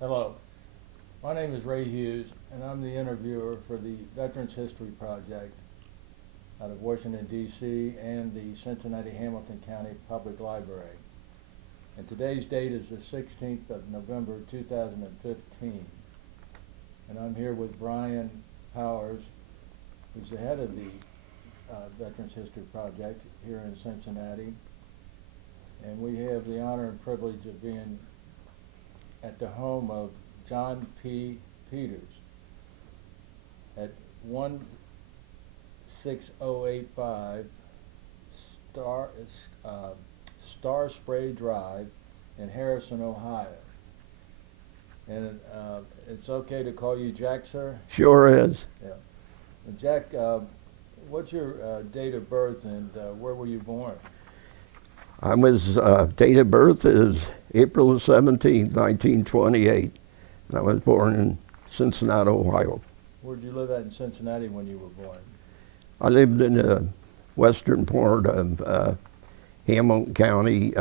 Hello, my name is Ray Hughes, and I'm the interviewer for the Veterans History Project out of Washington, D.C. and the Cincinnati-Hamilton County Public Library. And today's date is the 16th of November 2015. And I'm here with Brian Powers, who's the head of the Veterans History Project here in Cincinnati. And we have the honor and privilege of being at the home of John P. Peters at 16085 Star Spray Drive in Harrison, Ohio. And it's okay to call you Jack, sir? Sure is. Yeah. And Jack, what's your date of birth and where were you born? I was, date of birth is April 17, 1928. And I was born in Cincinnati, Ohio. Where did you live at in Cincinnati when you were born? I lived in the western part of Hamilton County.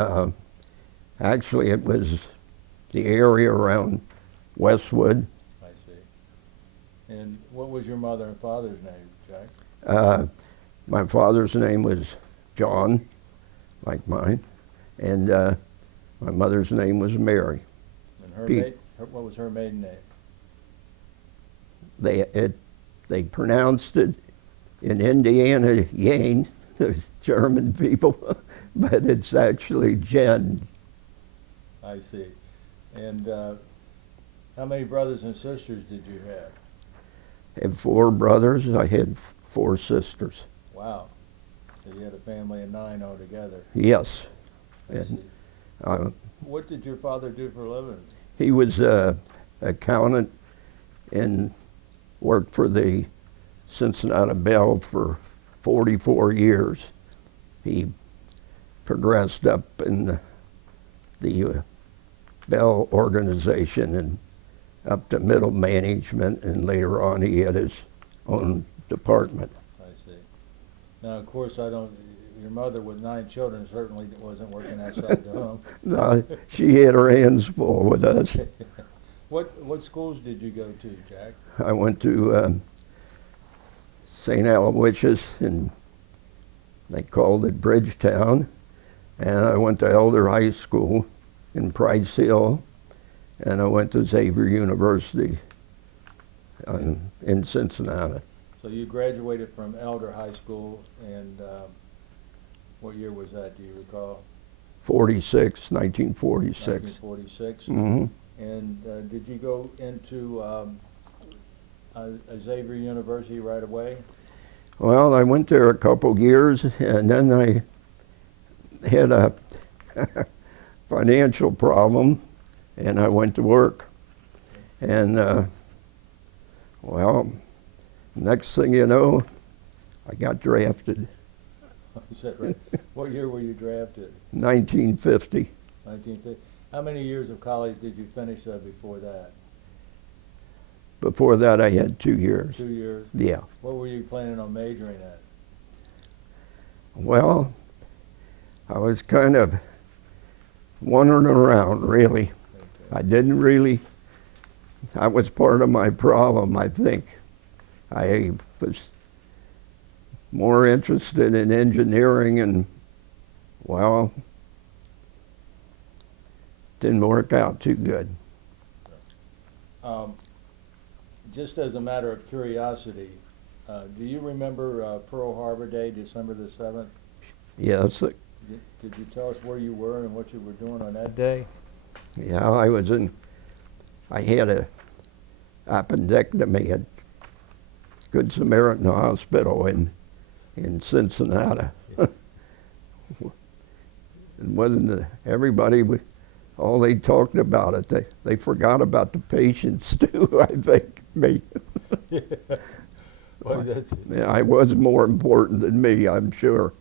Actually, it was the area around Westwood. I see. And what was your mother and father's name, Jack? My father's name was John, like mine, and my mother's name was Mary. And what was her maiden name? They pronounced it in Indiana Yane, those German people, but it's actually Jen. I see. And how many brothers and sisters did you have? I had 4 brothers. I had 4 sisters. Wow. So you had a family of 9 altogether. Yes. I And, see. What did your father do for a living? he was an accountant and worked for the Cincinnati Bell for 44 years. He progressed up in the Bell organization and up to middle management, and later on he had his own department. I see. Now, of course, your mother with 9 children certainly wasn't working outside the home. No, she had her hands full with us. What schools did you go to, Jack? I went to St. Aloysius, and they called it Bridgetown, and I went to Elder High School in Price Hill, and I went to Xavier University in Cincinnati. So you graduated from Elder High School, and what year was that, do you recall? 1946. 1946. Mm-hmm. And did you go into Xavier University right away? Well, I went there a couple years, and then I had a financial problem, and I went to work. And, well, next thing you know, I got drafted. Is that right? What year were you drafted? 1950. 1950. How many years of college did you finish before that? Before that, I had 2 years. 2 years? Yeah. What were you planning on majoring at? Well, I was kind of wandering around, really. Okay. I didn't really, that was part of my problem, I think. I was more interested in engineering, and, well, didn't work out too good. Just as a matter of curiosity, do you remember Pearl Harbor Day, December the 7th? Yes, Could you tell us where you were and what you were doing on that day? yeah, I had a appendectomy at Good Samaritan Hospital in Cincinnati. It wasn't everybody, all they talked about it, they forgot about the patients too, I think, me. Well, Yeah, I was more important than me, I'm sure.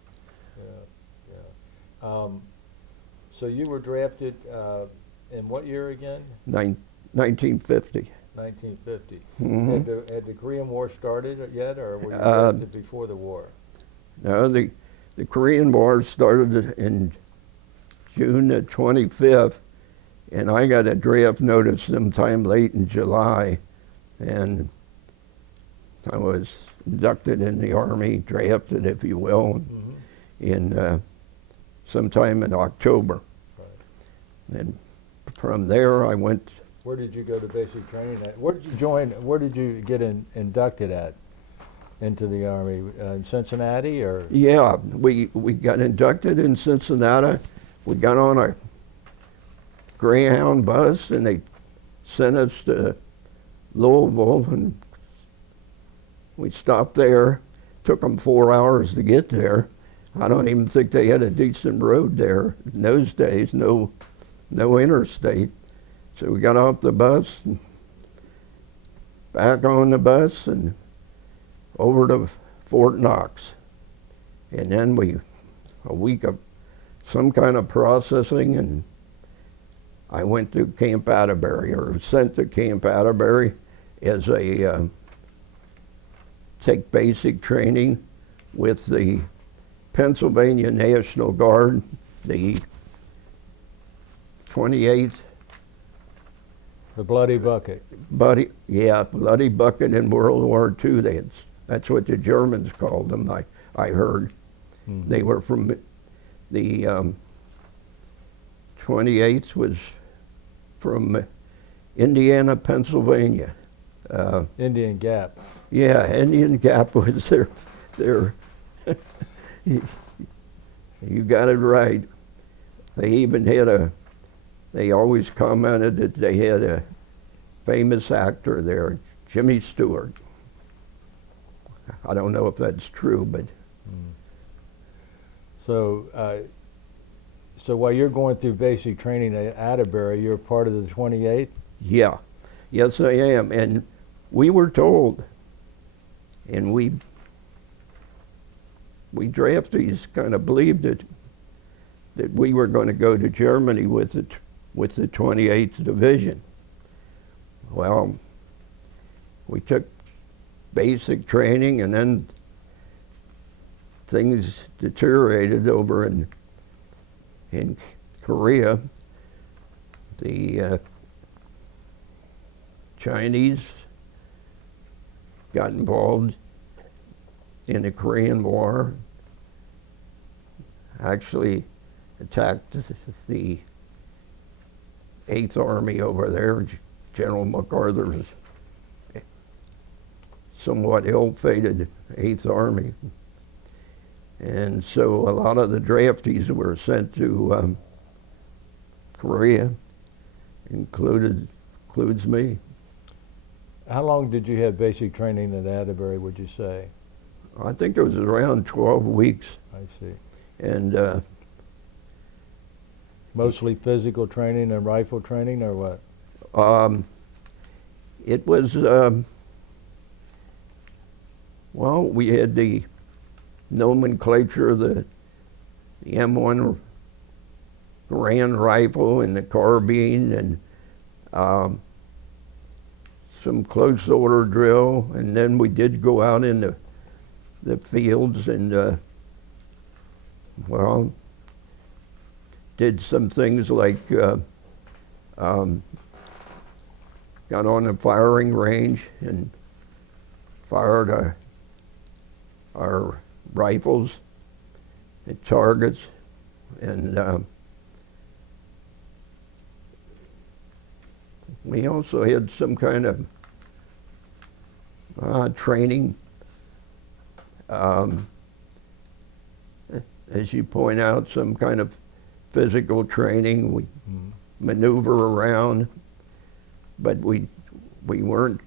yeah. So you were drafted in what year again? 1950. 1950. Mhm. Had the Korean War started yet, or were you drafted before the war? No, the Korean War started in June the 25th, And I got a draft notice sometime late in July, and I was inducted in the Army, drafted, if you will, in sometime in October. Right. And from there, I went. Where did you go to basic training at? Where did you join? Where did you get inducted at into the Army? In Cincinnati, or? Yeah, we got inducted in Cincinnati. We got on a Greyhound bus, and they sent us to Louisville, and we stopped there. Took them 4 hours to get there. I don't even think they had a decent road there in those days. No interstate. So we got off the bus, and back on the bus, and over to Fort Knox. And then a week of some kind of processing, and I went to Camp Atterbury, or was sent to Camp Atterbury as a take basic training with the Pennsylvania National Guard, the 28th. The Bloody Bucket. Bloody Bucket in World War II. That's what the Germans called them, I heard. Mm-hmm. They were from the 28th was from Indiana, Pennsylvania. Indian Gap. Yeah, Indian Gap was their you got it right. They even had they always commented that they had a famous actor there, Jimmy Stewart. I don't know if that's true, but. So, so while you're going through basic training at Atterbury, you're part of the 28th? Yeah, yes I am. And we were told, and we draftees kind of believed that we were going to go to Germany with the 28th Division. Well, we took basic training, and then things deteriorated over in Korea. The Chinese got involved in the Korean War, actually attacked the 8th Army over there. General MacArthur's somewhat ill-fated 8th Army. And so a lot of the draftees were sent to Korea, includes me. How long did you have basic training at Atterbury, would you say? I think it was around 12 weeks. I see. And mostly physical training and rifle training, or what? It was, well, we had the nomenclature of the M1 Garand rifle and the carbine, and some close order drill, and then we did go out in the fields and, well, did some things like got on a firing range and fired our rifles at targets, and we also had some kind of training. As you point out, some kind of physical training. We maneuver around, but we weren't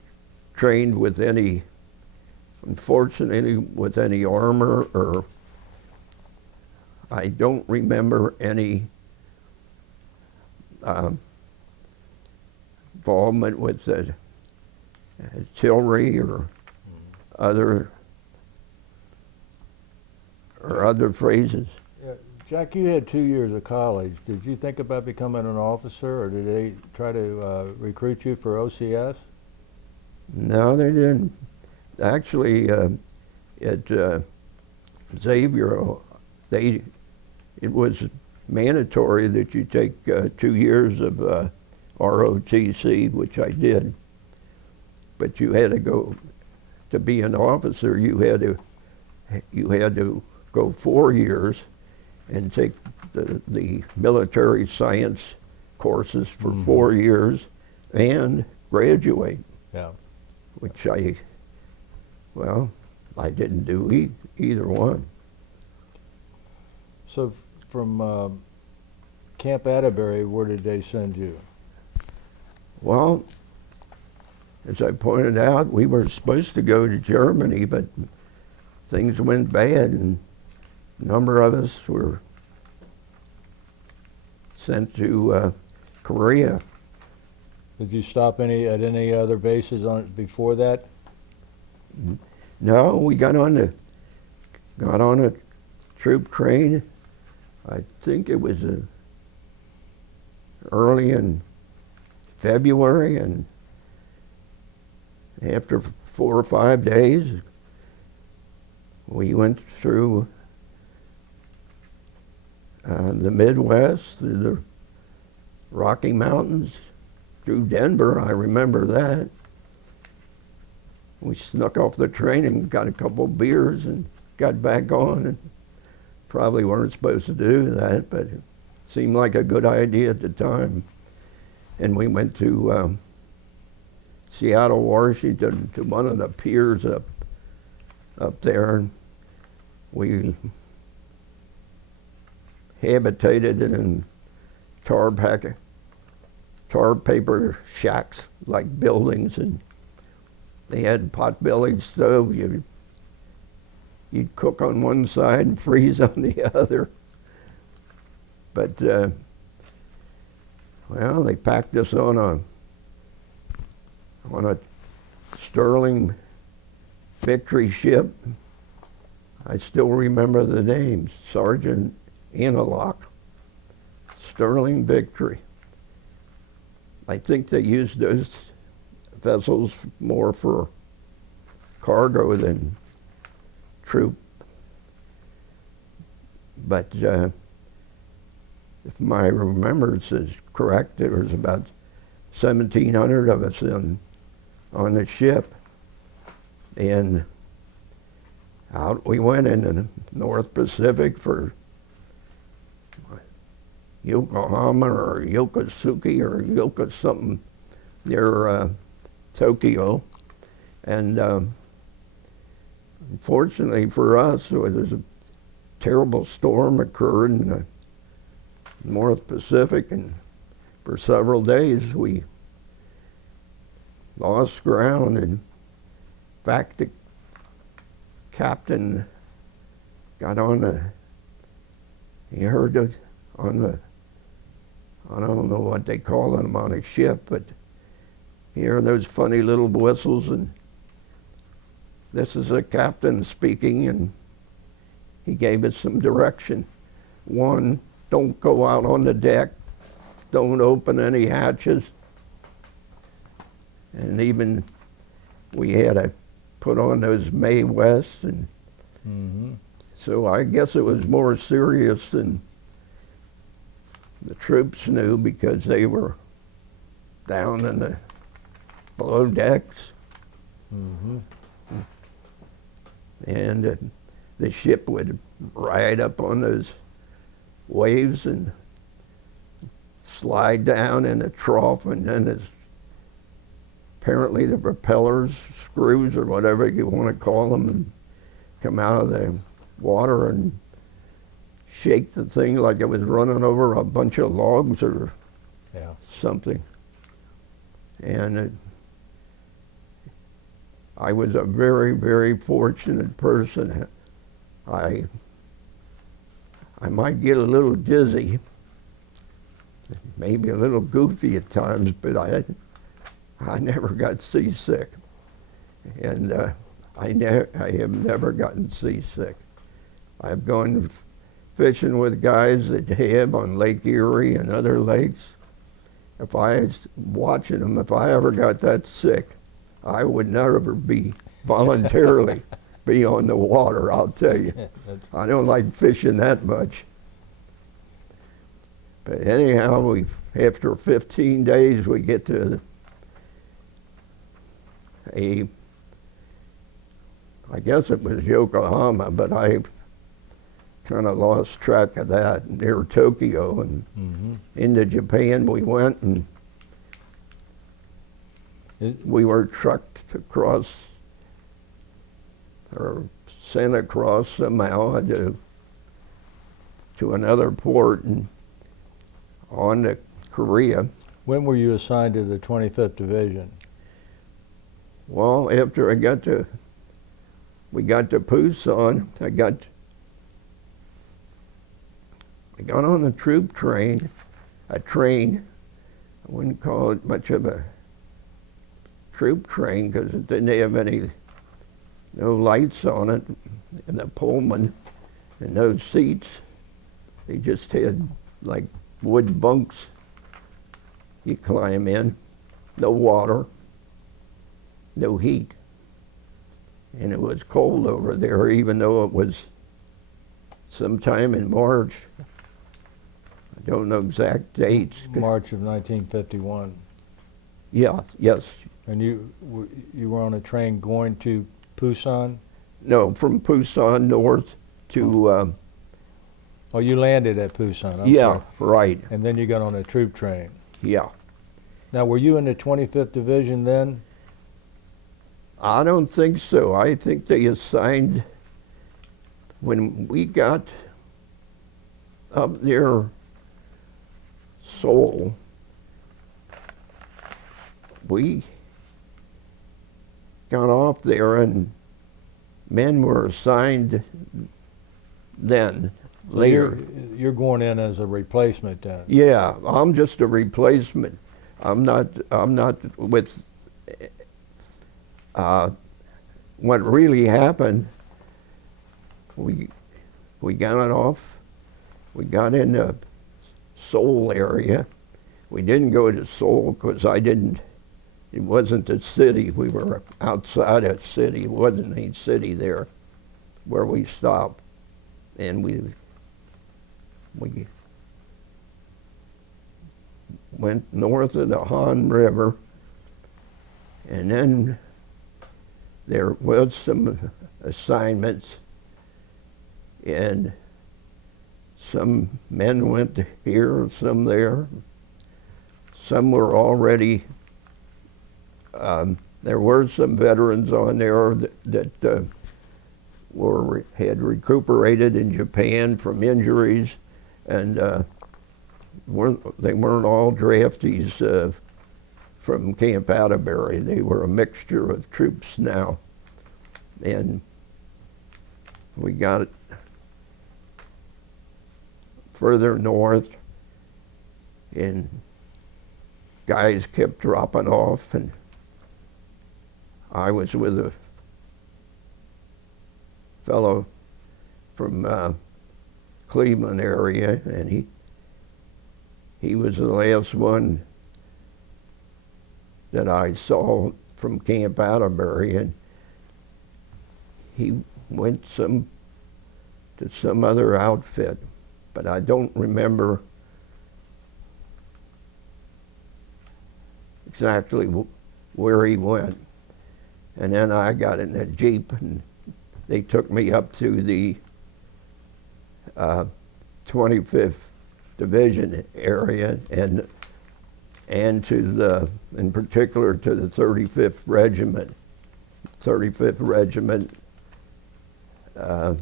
trained with any, unfortunately, with any armor, or I don't remember any involvement with the artillery or other phrases. Yeah. Jack, you had 2 years of college. Did you think about becoming an officer, or did they try to recruit you for OCS? No, they didn't. Actually, at Xavier, it was mandatory that you take 2 years of ROTC, which I did. But you had to go, to be an officer, you had to go 4 years and take the military science courses for 4 years and graduate. Yeah. Which I didn't do either one. So from Camp Atterbury, where did they send you? Well, as I pointed out, we were supposed to go to Germany, but things went bad, and a number of us were sent to Korea. Did you stop at any other bases before that? No, we got on a troop train. I think it was early in February, and after 4 or 5 days, we went through the Midwest, through the Rocky Mountains, through Denver. I remember that. We snuck off the train and got a couple beers and got back on, and probably weren't supposed to do that, but it seemed like a good idea at the time. And we went to Seattle, Washington, to one of the piers up there, and we habitated in tar paper shacks, like buildings, and they had pot-bellied stove. You'd cook on one side and freeze on the other. But they packed us on a Sterling Victory ship. I still remember the names: Sergeant Analock, Sterling Victory. I think they used those vessels more for cargo than troop. But if my remembrance is correct, there was about 1,700 of us on the ship. And out we went in the North Pacific for Yokohama or Yokosuka or Yoka something near Tokyo. And unfortunately for us, there was a terrible storm occurred in the North Pacific, and for several days we lost ground. And in fact, the captain got he heard it on I don't know what they call them on a ship, but you hear those funny little whistles, and this is the captain speaking, and he gave us some direction. 1, don't go out on the deck, don't open any hatches. And even we had to put on those Mae Wests, and so I guess it was more serious than the troops knew, because they were down in the below decks. And the ship would ride up on those waves and slide down in a trough, and then apparently the propellers, screws or whatever you want to call them, and come out of the water and shake the thing like it was running over a bunch of logs or something. And I was a very, very fortunate person. I might get a little dizzy, maybe a little goofy at times, but I never got seasick. And I have never gotten seasick. I've gone fishing with guys that have on Lake Erie and other lakes. If I was watching them, if I ever got that sick, I would never be voluntarily be on the water, I'll tell you. I don't like fishing that much. But anyhow, after 15 days, we get to I guess it was Yokohama, but I kind of lost track of that, near Tokyo. And into Japan we went, and we were trucked across, or sent across somehow to another port and on to Korea. When were you assigned to the 25th Division? Well, after we got to Busan, I got on a troop train, I wouldn't call it much of a troop train because it didn't have no lights on it in the Pullman and no seats. They just had like wood bunks you climb in, no water, no heat. And it was cold over there, even though it was sometime in March. I don't know exact dates. March of 1951. Yeah, yes. And you were on a train going to Busan? No, from Busan north to... Oh, you landed at Busan. I'm yeah, sorry. right. And then you got on a troop train. Yeah. Now, were you in the 25th Division then? I don't think so. I think they assigned, when we got up near Seoul, we got off there and men were assigned then, later. You're going in as a replacement then? Yeah, I'm just a replacement. I'm not with, what really happened, we got it off, we got in the Seoul area. We didn't go to Seoul because it wasn't a city. We were outside a city. It wasn't any city there where we stopped. And we went north of the Han River, and then there was some assignments, and some men went here, some there. Some were already, there were some veterans on there that had recuperated in Japan from injuries, and they weren't all draftees from Camp Atterbury. They were a mixture of troops now. And we got further north, and guys kept dropping off, and I was with a fellow from Cleveland area, and he was the last one that I saw from Camp Atterbury, and he went to some other outfit, but I don't remember exactly where he went. And then I got in a Jeep, and they took me up to the 25th Division area, and in particular to the 35th Regiment. 35th Regiment, and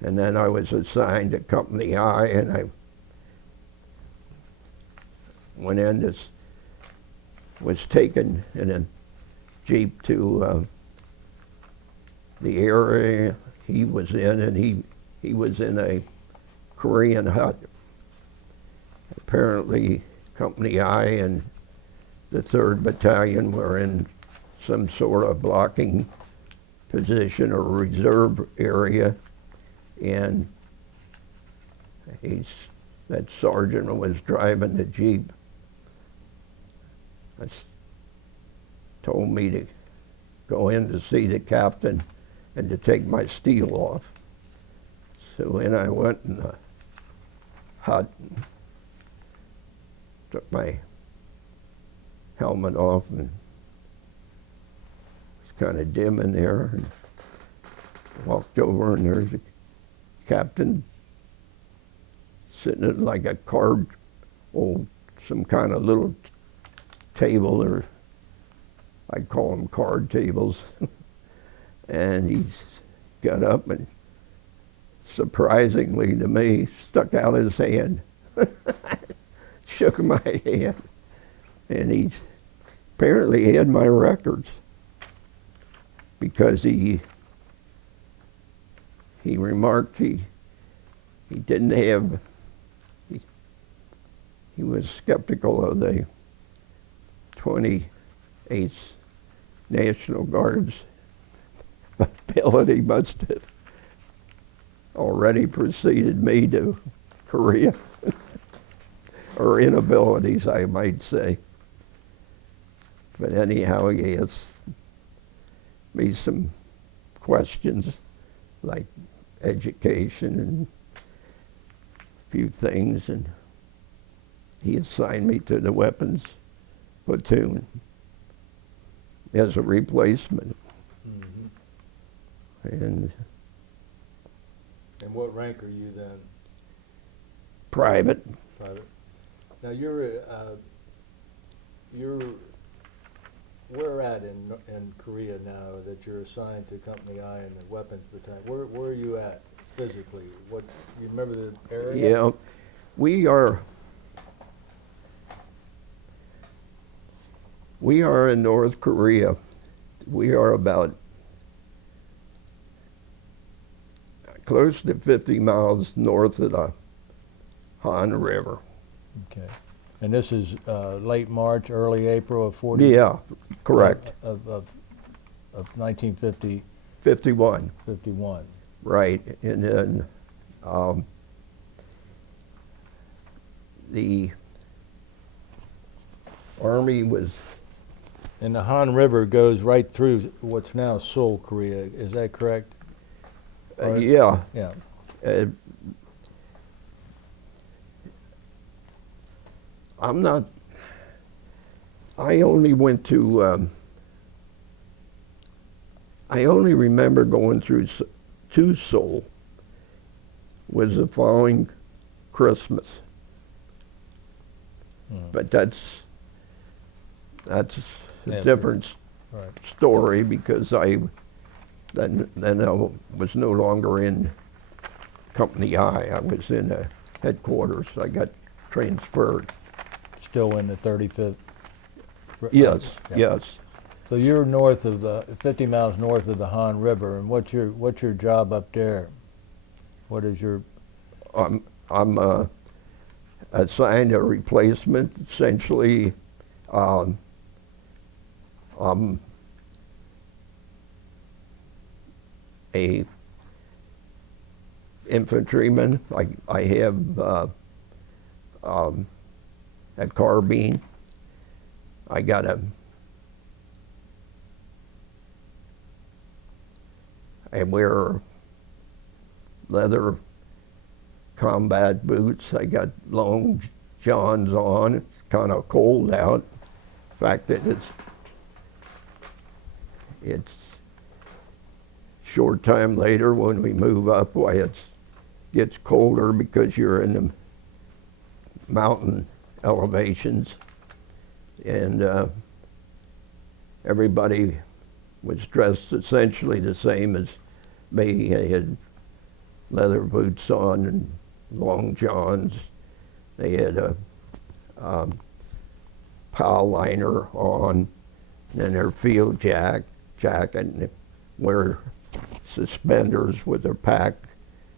then I was assigned to Company I, and I went in, was taken in a Jeep to the area he was in, and he was in a Korean hut. Apparently Company I and the 3rd Battalion were in some sort of blocking position or reserve area, and that sergeant was driving the Jeep. Told me to go in to see the captain and to take my steel off. So in I went in the hut. took my helmet off, and it's kind of dim in there, and walked over, and there's a captain sitting at like a card, some kind of little table, or I'd call them card tables. And he got up and, surprisingly to me, stuck out his hand, shook my hand, and he apparently had my records, because he remarked he didn't have, he was skeptical of the 28th National Guard's ability. Must have already preceded me to Korea, or inabilities, I might say. But anyhow, he asked me some questions like education and a few things, and he assigned me to the weapons platoon as a replacement. Mm-hmm. And what rank are you then? Private. Private. Now you're where at in Korea now that you're assigned to Company I in the weapons battalion? Where are you at physically? What, you remember the area? Yeah, we are in North Korea. We are about close to 50 miles north of the Han River. Okay. And this is late March, early April of 40? Yeah, correct. Of 1950. 51. 51. Right, and then the Army was. And the Han River goes right through what's now Seoul, Korea. Is that correct? Yeah. Yeah. I'm not. I only went to. I only remember going through to Seoul. Was the following Christmas. But that's a different story, because then I was no longer in Company I. I was in the headquarters. I got transferred. Still in the 35th? Yes, Yeah. yes. So you're north of the 50 miles north of the Han River, and what's your job up there? What is your? I'm assigned a replacement. Essentially, I'm a infantryman. I have a carbine. I wear leather combat boots. I got long johns on. It's kind of cold out. The fact that it's short time later when we move up, why it gets colder, because you're in the mountain elevations, and everybody was dressed essentially the same as me. They had leather boots on and long johns. They had a pile liner on, and then their field jacket, and they wear suspenders with their pack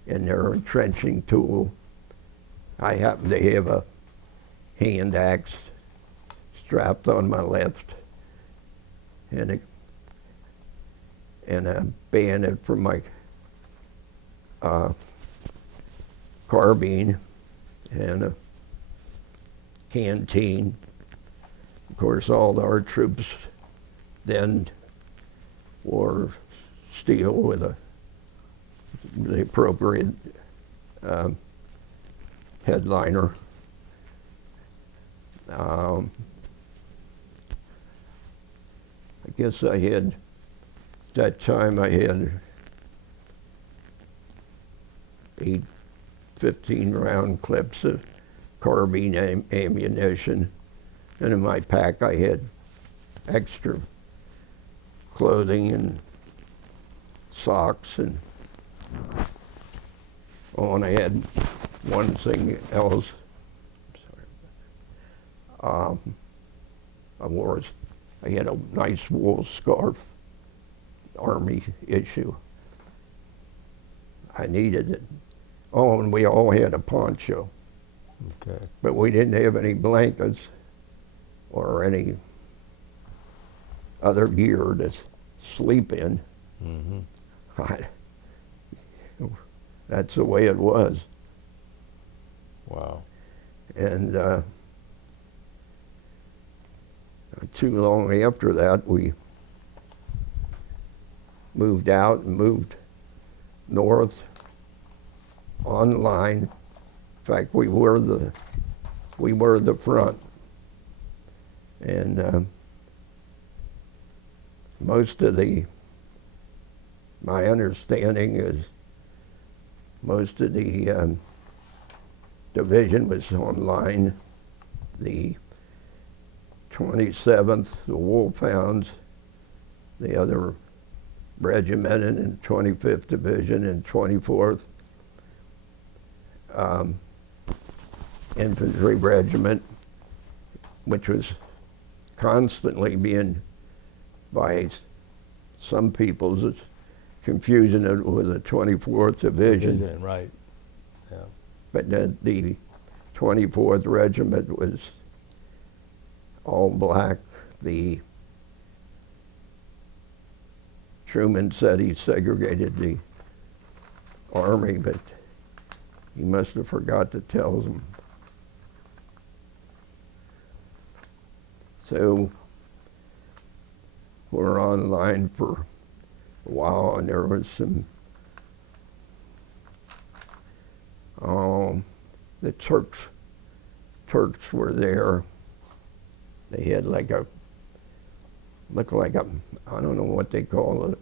and their entrenching tool. I happen to have a hand axe strapped on my left, and a bayonet for my carbine, and a canteen. Of course, all our troops then wore steel with the appropriate headliner. I guess I had, that time I had 8 15-round clips of carbine ammunition, and in my pack I had extra clothing and socks, and and I had one thing else. I had a nice wool scarf, Army issue. I needed it. Oh, and we all had a poncho. Okay. But we didn't have any blankets or any other gear to sleep in. Mm-hmm. That's the way it was. Wow. And not too long after that, we moved out and moved north on line. In fact, we were the front, and most of my understanding is most of the division was on line. The 27th, the Wolfhounds, the other regiment, and 25th Division and 24th Infantry Regiment, which was constantly being, by some people's confusing it with the 24th Division. Right. Yeah. But the 24th Regiment was all black. The Truman said he segregated the Army, but he must have forgot to tell them. So we're on line for a while, and there was some, the Turks were there. They had like looked like a, I don't know what they call it.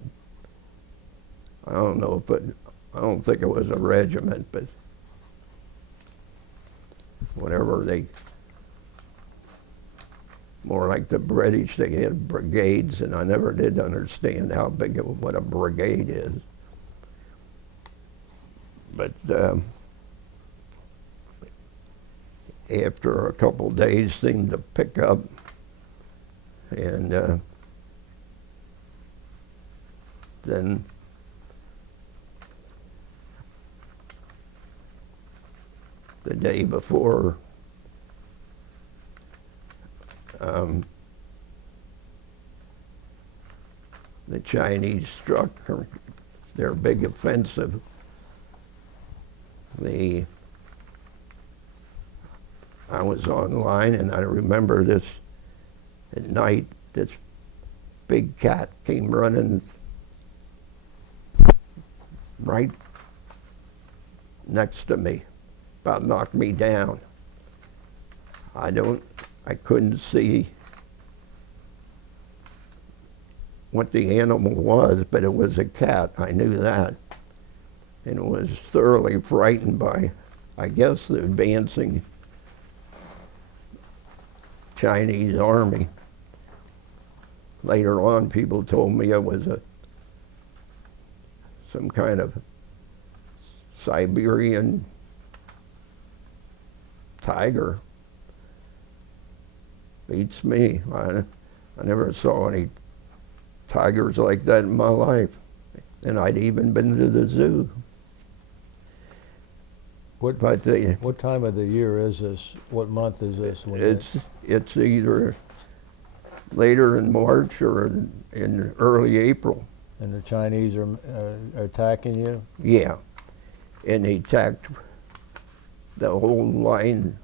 I don't think it was a regiment, but whatever, more like the British, they had brigades, and I never did understand how big what a brigade is. But after a couple days, seemed to pick up, and then the day before, the Chinese struck their big offensive. I was online, and I remember this at night, this big cat came running right next to me, about knocked me down. I couldn't see what the animal was, but it was a cat, I knew that. And was thoroughly frightened by, I guess, the advancing Chinese army. Later on, people told me it was some kind of Siberian tiger. Beats me. I never saw any tigers like that in my life. And I'd even been to the zoo. What time of the year is this? What month is this? It's either later in March or in early April. And the Chinese are attacking you? Yeah, and they attacked the whole line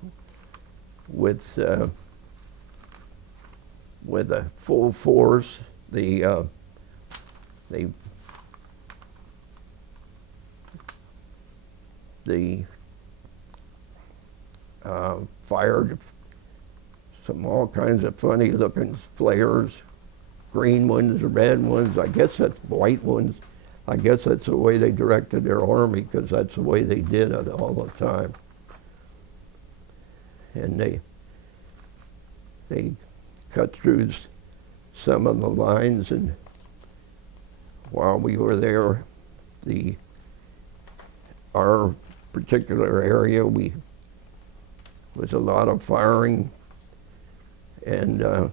with a full force. They fired some all kinds of funny looking flares, green ones, red ones, I guess that's white ones. I guess that's the way they directed their army, because that's the way they did it all the time. And they cut through some of the lines, and while we were there, our particular area, was a lot of firing, and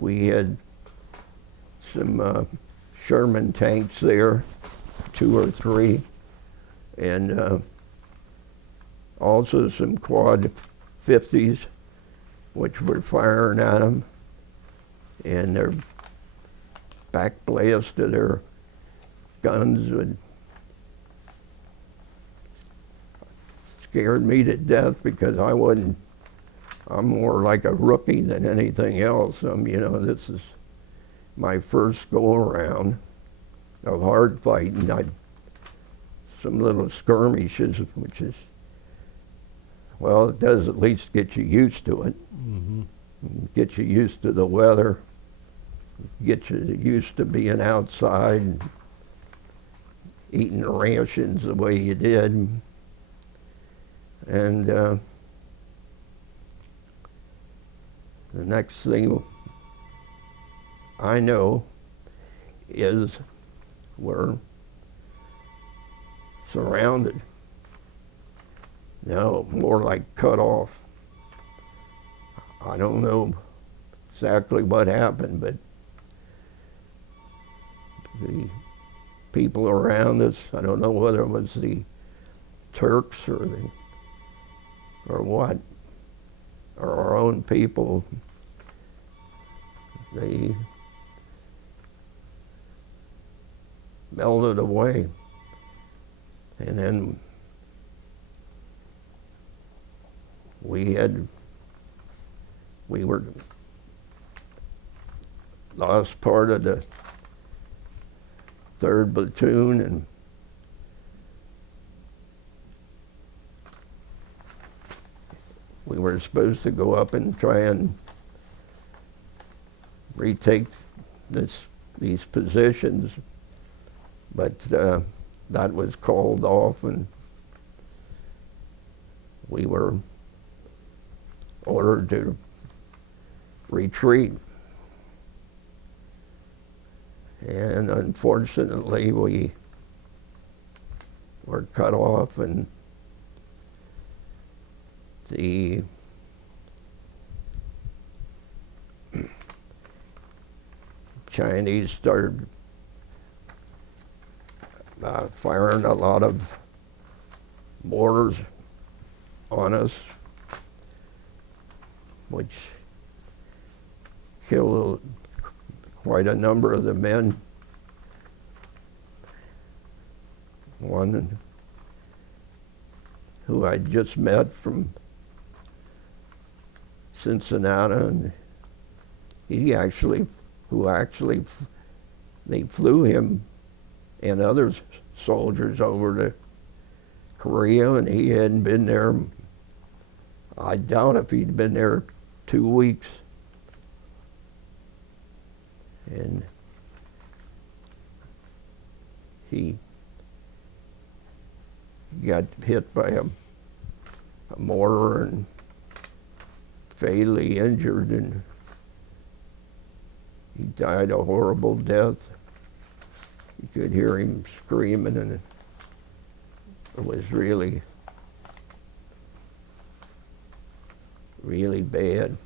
we had some Sherman tanks there, 2 or 3, and also some quad 50s, which were firing at them, and their back blast of their guns would scared me to death, because I'm more like a rookie than anything else. This is my first go-around of hard fighting. Some little skirmishes, which is, well, it does at least get you used to it. Mm-hmm. Get you used to the weather, get you used to being outside and eating rations the way you did. And the next thing I know is we're surrounded. No, more like cut off. I don't know exactly what happened, but the people around us, I don't know whether it was the Turks or what, or our own people, they melted away. And then we were lost part of the 3rd Platoon, and we were supposed to go up and try and retake these positions, but that was called off, and we were ordered to retreat. And unfortunately, we were cut off, and the Chinese started firing a lot of mortars on us, which killed quite a number of the men. One who I'd just met from Cincinnati, and they flew him and other soldiers over to Korea, and he hadn't been there, I doubt if he'd been there 2 weeks. And he got hit by a mortar and fatally injured, and he died a horrible death. You could hear him screaming, and it was really, really bad.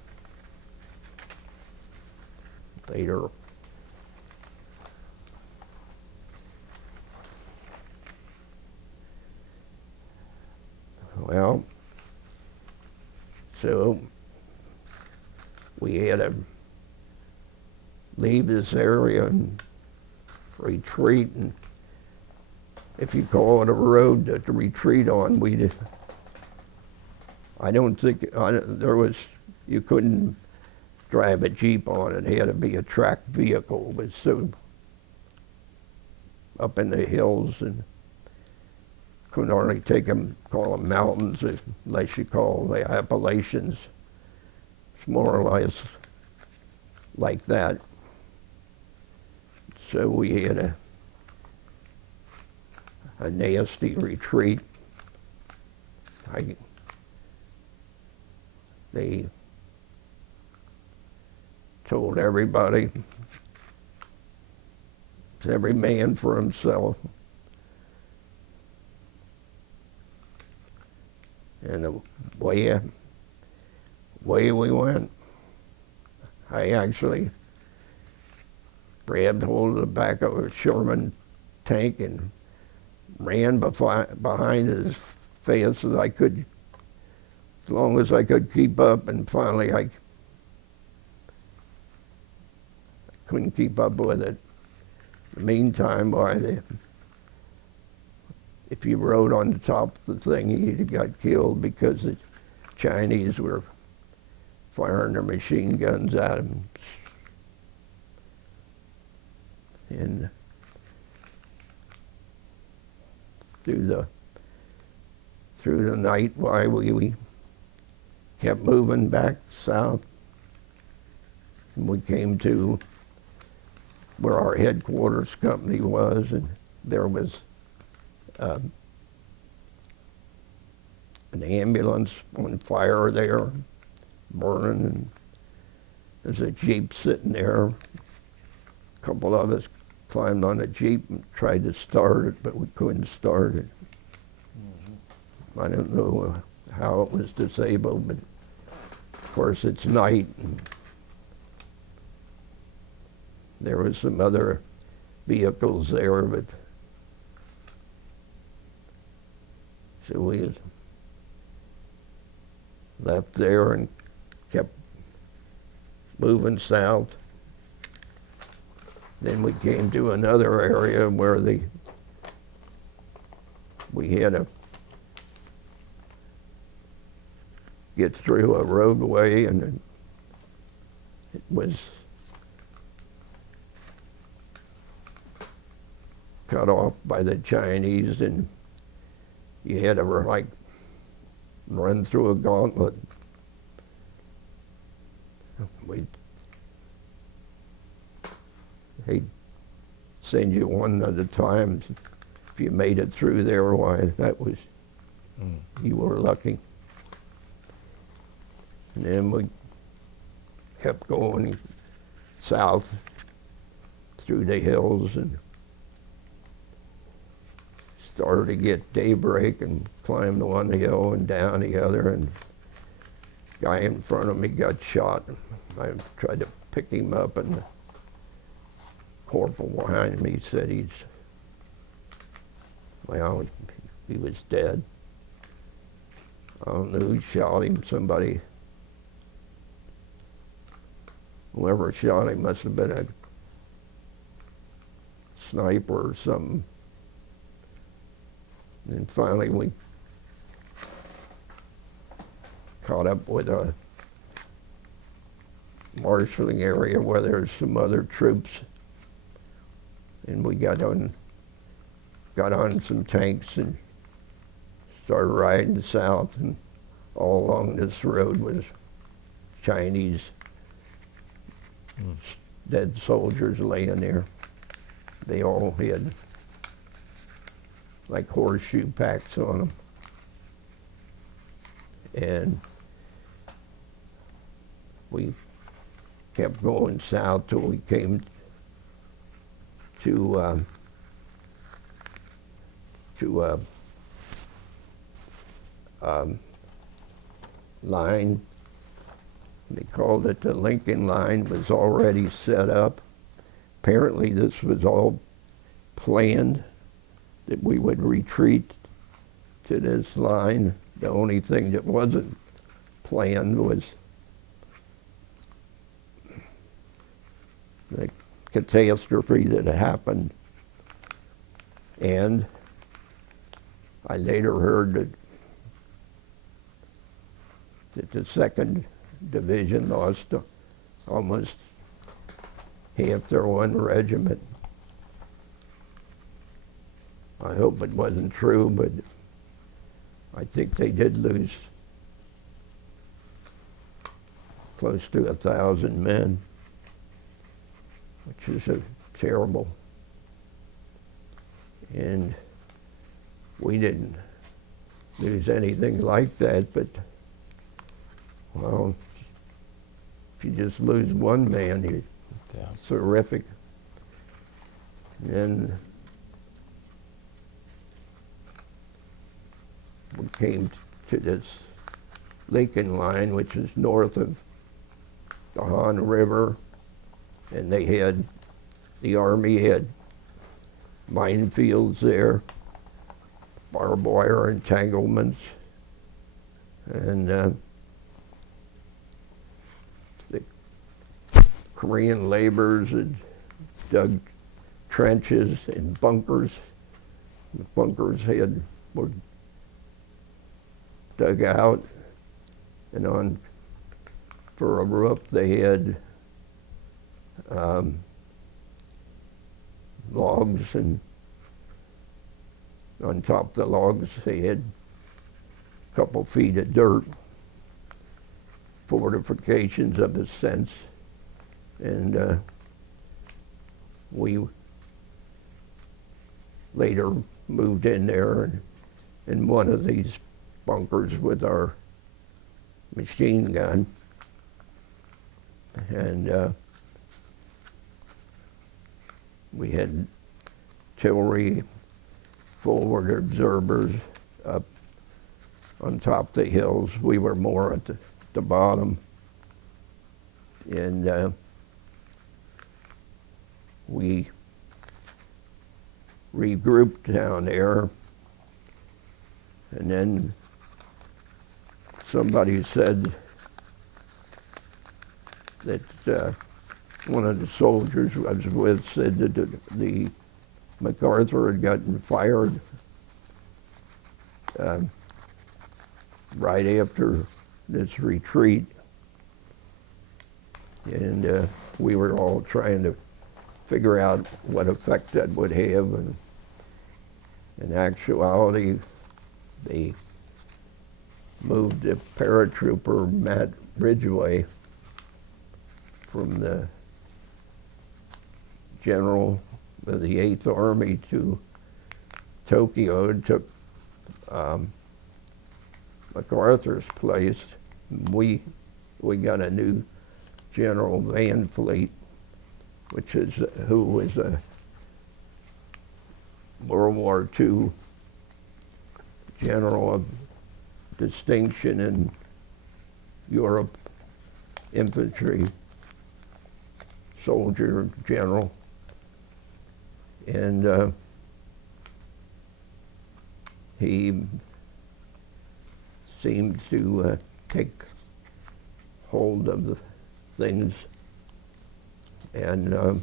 Later, well, so we had to leave this area and retreat, and if you call it a road to retreat on, I don't think you couldn't drive a Jeep on it. It had to be a tracked vehicle. It was so up in the hills, and couldn't hardly call them mountains unless you call the Appalachians. It's more or less like that. So we had a nasty retreat. They told everybody, every man for himself. And the way we went, I actually grabbed hold of the back of a Sherman tank and ran behind as fast as I could, as long as I could keep up, and finally I couldn't keep up with it. In the meantime, if you rode on the top of the thing, you got killed because the Chinese were firing their machine guns at them. And through the night, we kept moving back south, and we came to where our headquarters company was, and there was an ambulance on fire there, burning, and there's a Jeep sitting there. A couple of us climbed on a Jeep and tried to start it, but we couldn't start it. I don't know how it was disabled, but of course it's night, and there was some other vehicles there, but so we left there and kept moving south. Then we came to another area where we had to get through a roadway, and it was cut off by the Chinese, and you had to like run through a gauntlet. They'd send you one at a time. If you made it through there, why, that was, you were lucky. And then we kept going south through the hills and started to get daybreak and climbed one hill and down the other, and the guy in front of me got shot. I tried to pick him up, and the corporal behind me said he was dead. I don't know who shot him. Somebody, whoever shot him must have been a sniper or something. And finally we caught up with a marshalling area where there's some other troops, and we got on some tanks and started riding south, and all along this road was Chinese dead soldiers laying there. They all had like horseshoe packs on them. And we kept going south till we came to line. They called it the Lincoln Line. It was already set up. Apparently this was all planned, that we would retreat to this line. The only thing that wasn't planned was the catastrophe that happened. And I later heard that the 2nd Division lost almost half their one regiment. I hope it wasn't true, but I think they did lose close to 1,000 men, which is terrible. And we didn't lose anything like that, but, well, if you just lose one man, it's horrific. And then we came to this Lincoln line, which is north of the Han River, and the Army had minefields there, barbed wire entanglements, and the Korean laborers had dug trenches and bunkers. The bunkers were dug out, and for a roof they had logs, and on top of the logs they had a couple feet of dirt, fortifications of a sense. And we later moved in there in one of these bunkers with our machine gun. And we had artillery forward observers up on top of the hills. We were more at the bottom. And we regrouped down there. And then somebody said that one of the soldiers I was with said that the MacArthur had gotten fired right after this retreat. And we were all trying to figure out what effect that would have. And in actuality, they moved the paratrooper Matt Ridgway from the general of the 8th Army to Tokyo and took MacArthur's place. We got a new General Van Fleet, who was a World War II general of distinction in Europe, infantry soldier general. And he seemed to take hold of the things. And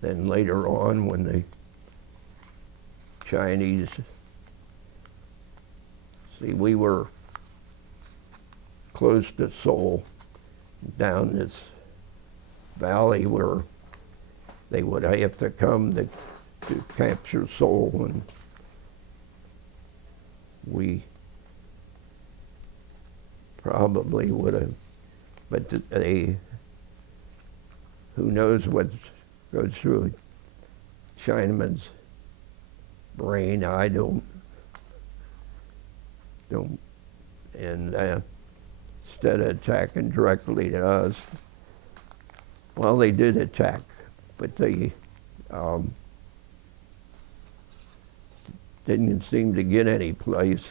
then later on, when the Chinese, we were close to Seoul, down this valley where they would have to come to capture Seoul, and we probably would have, but who knows what goes through a Chinaman's brain. I don't, and instead of attacking directly to us, well, they did attack, but they didn't seem to get any place.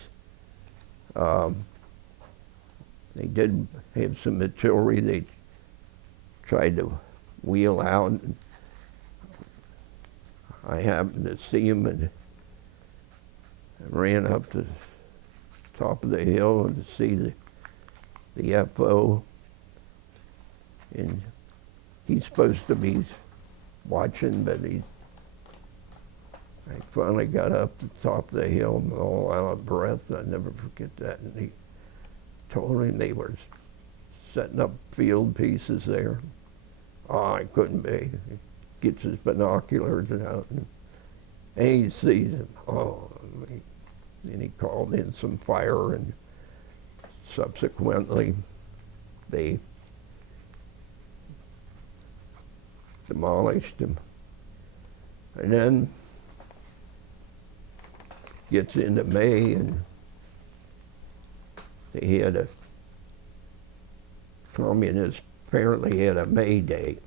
They did have some artillery they tried to wheel out. And I happened to see him and ran up to the top of the hill to see the FO. And he's supposed to be watching, but I finally got up to the top of the hill and all out of breath. I'll never forget that. And he told me they were setting up field pieces there. Oh, I couldn't be. He gets his binoculars out and And he sees him. Oh, and he called in some fire, and subsequently they demolished him. And then gets into May, and they had a communists apparently had a May Day,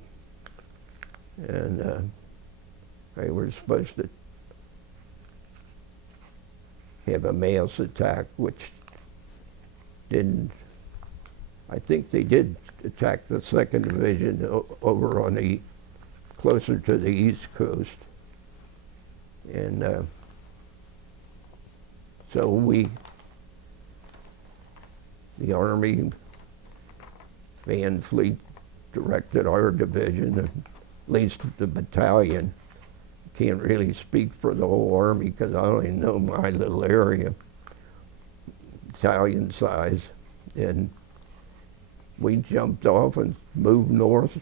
and they were supposed to have a mass attack, which didn't. I think they did attack the 2nd Division over on the closer to the East Coast, and so the Army Van Fleet directed our division, at least the battalion. Can't really speak for the whole Army because I only know my little area, battalion size, and we jumped off and moved north.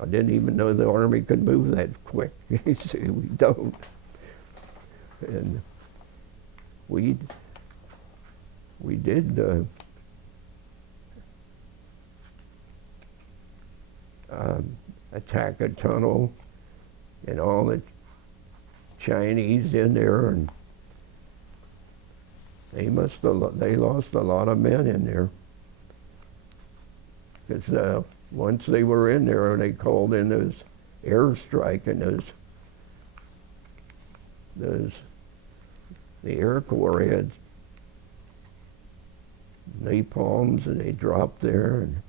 I didn't even know the Army could move that quick. You see, we don't. And we did attack a tunnel, and all the Chinese in there, and they lost a lot of men in there. Because once they were in there, they called in those airstrike, and the Air Corps had napalms, and they dropped there, and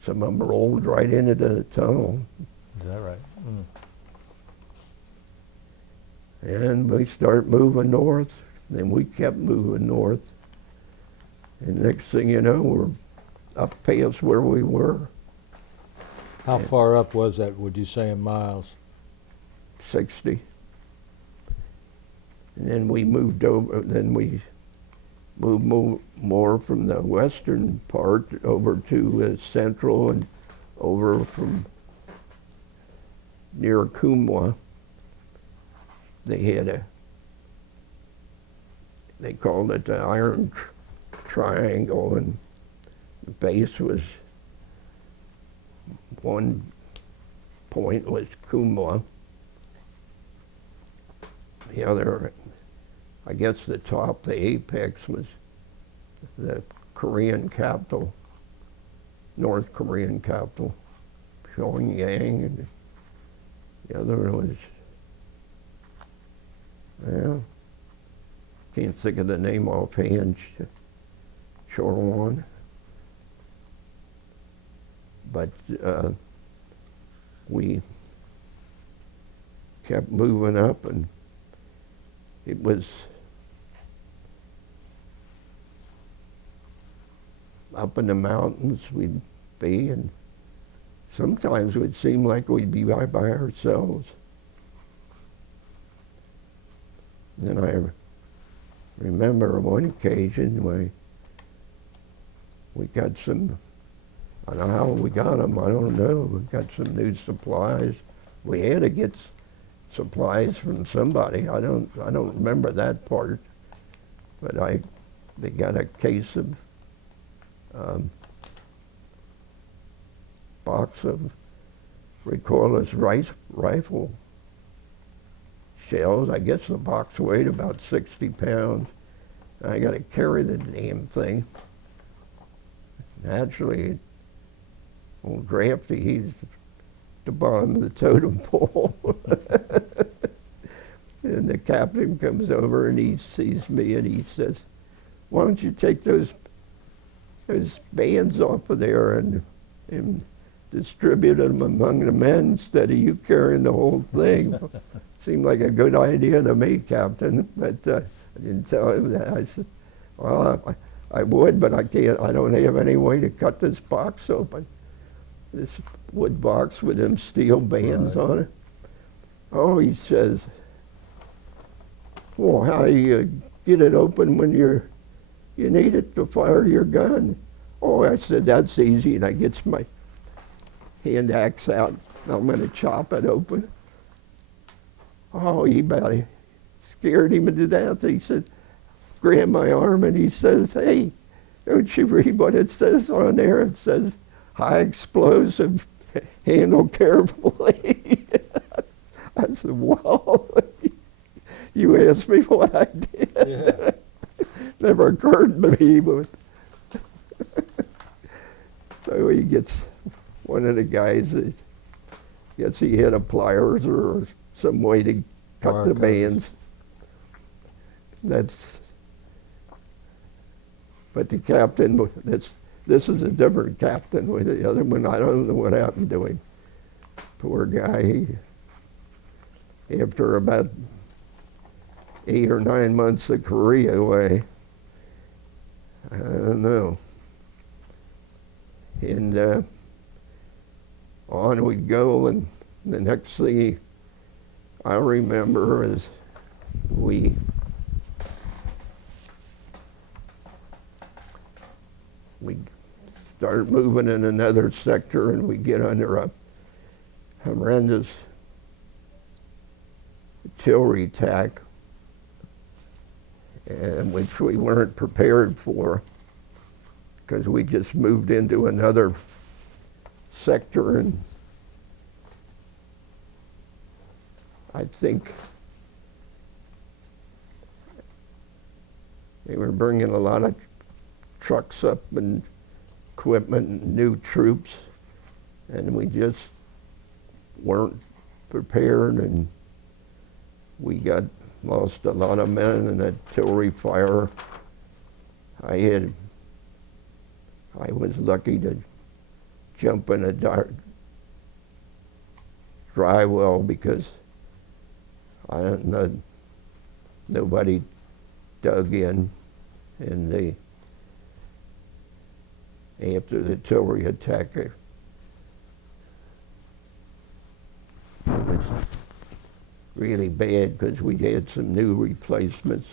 some of them rolled right into the tunnel. Is that right? Mm. And we start moving north, and we kept moving north. And next thing you know, we're up past where we were. How far up was that, would you say, in miles? 60. And then we moved over, then we moved more from the western part over to central, and over from near Kumwa. They called it the Iron Triangle, and the base was, one point was Kumwa. The other, I guess the top, the apex, was the Korean capital, North Korean capital, Pyongyang, and the other one was, well, can't think of the name offhand, Chorwon. But we kept moving up, and it was up in the mountains we'd be, and sometimes it would seem like we'd be by ourselves. Then I remember one occasion where we got some, I don't know how we got them, I don't know, we got some new supplies. We had to get supplies from somebody. I don't remember that part, but they got a case of box of recoilless rifle shells. I guess the box weighed about 60 pounds. I got to carry the damn thing. Naturally, old Drafty, he's at the bottom of the totem pole. And the captain comes over and he sees me and he says, "Why don't you take those bands off of there and distribute them among the men instead of you carrying the whole thing?" Seemed like a good idea to me, Captain, but I didn't tell him that. I said, "Well, I would, but I can't. I don't have any way to cut this box open. This wood box with them steel bands on it." "Oh," he says, "well, how do you get it open when you need it to fire your gun?" "Oh," I said, "that's easy." And I gets my hand axe out. I'm going to chop it open. Oh, he about scared him to death. He said, grabbed my arm and he says, hey, don't you read what it says on there? It says, high explosive, handle carefully. I said, wow, you asked me what I did. Yeah. Never occurred to me, but so he gets, one of the guys, gets he hit a pliers or some way to cut Wire the cutters. bands. But the captain, this is a different captain with the other one. I don't know what happened to him. Poor guy. After about 8 or 9 months of Korea away, I don't know. And on we'd go, and the next thing I remember is we started moving in another sector, and we get under a horrendous artillery attack, which we weren't prepared for, because we just moved into another sector, and I think they were bringing a lot of trucks up and equipment and new troops, and we just weren't prepared, and we lost a lot of men in artillery fire. I was lucky to jump in a dry well because I don't know, nobody dug in, and after the artillery attack, it was really bad because we had some new replacements,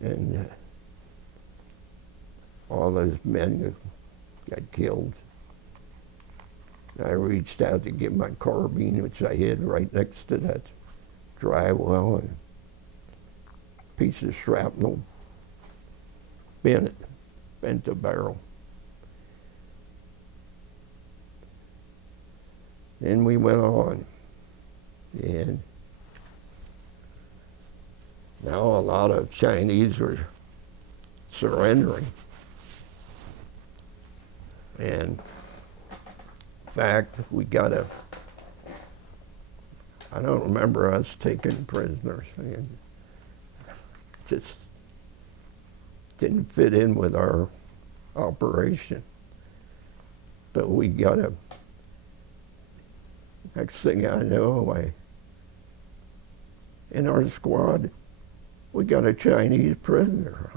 and all those men got killed. I reached out to get my carbine, which I had right next to that dry well, and a piece of shrapnel bent the barrel. Then we went on, and now a lot of Chinese were surrendering. And in fact, I don't remember us taking prisoners. And just didn't fit in with our operation. But we got next thing I know, in our squad, we got a Chinese prisoner.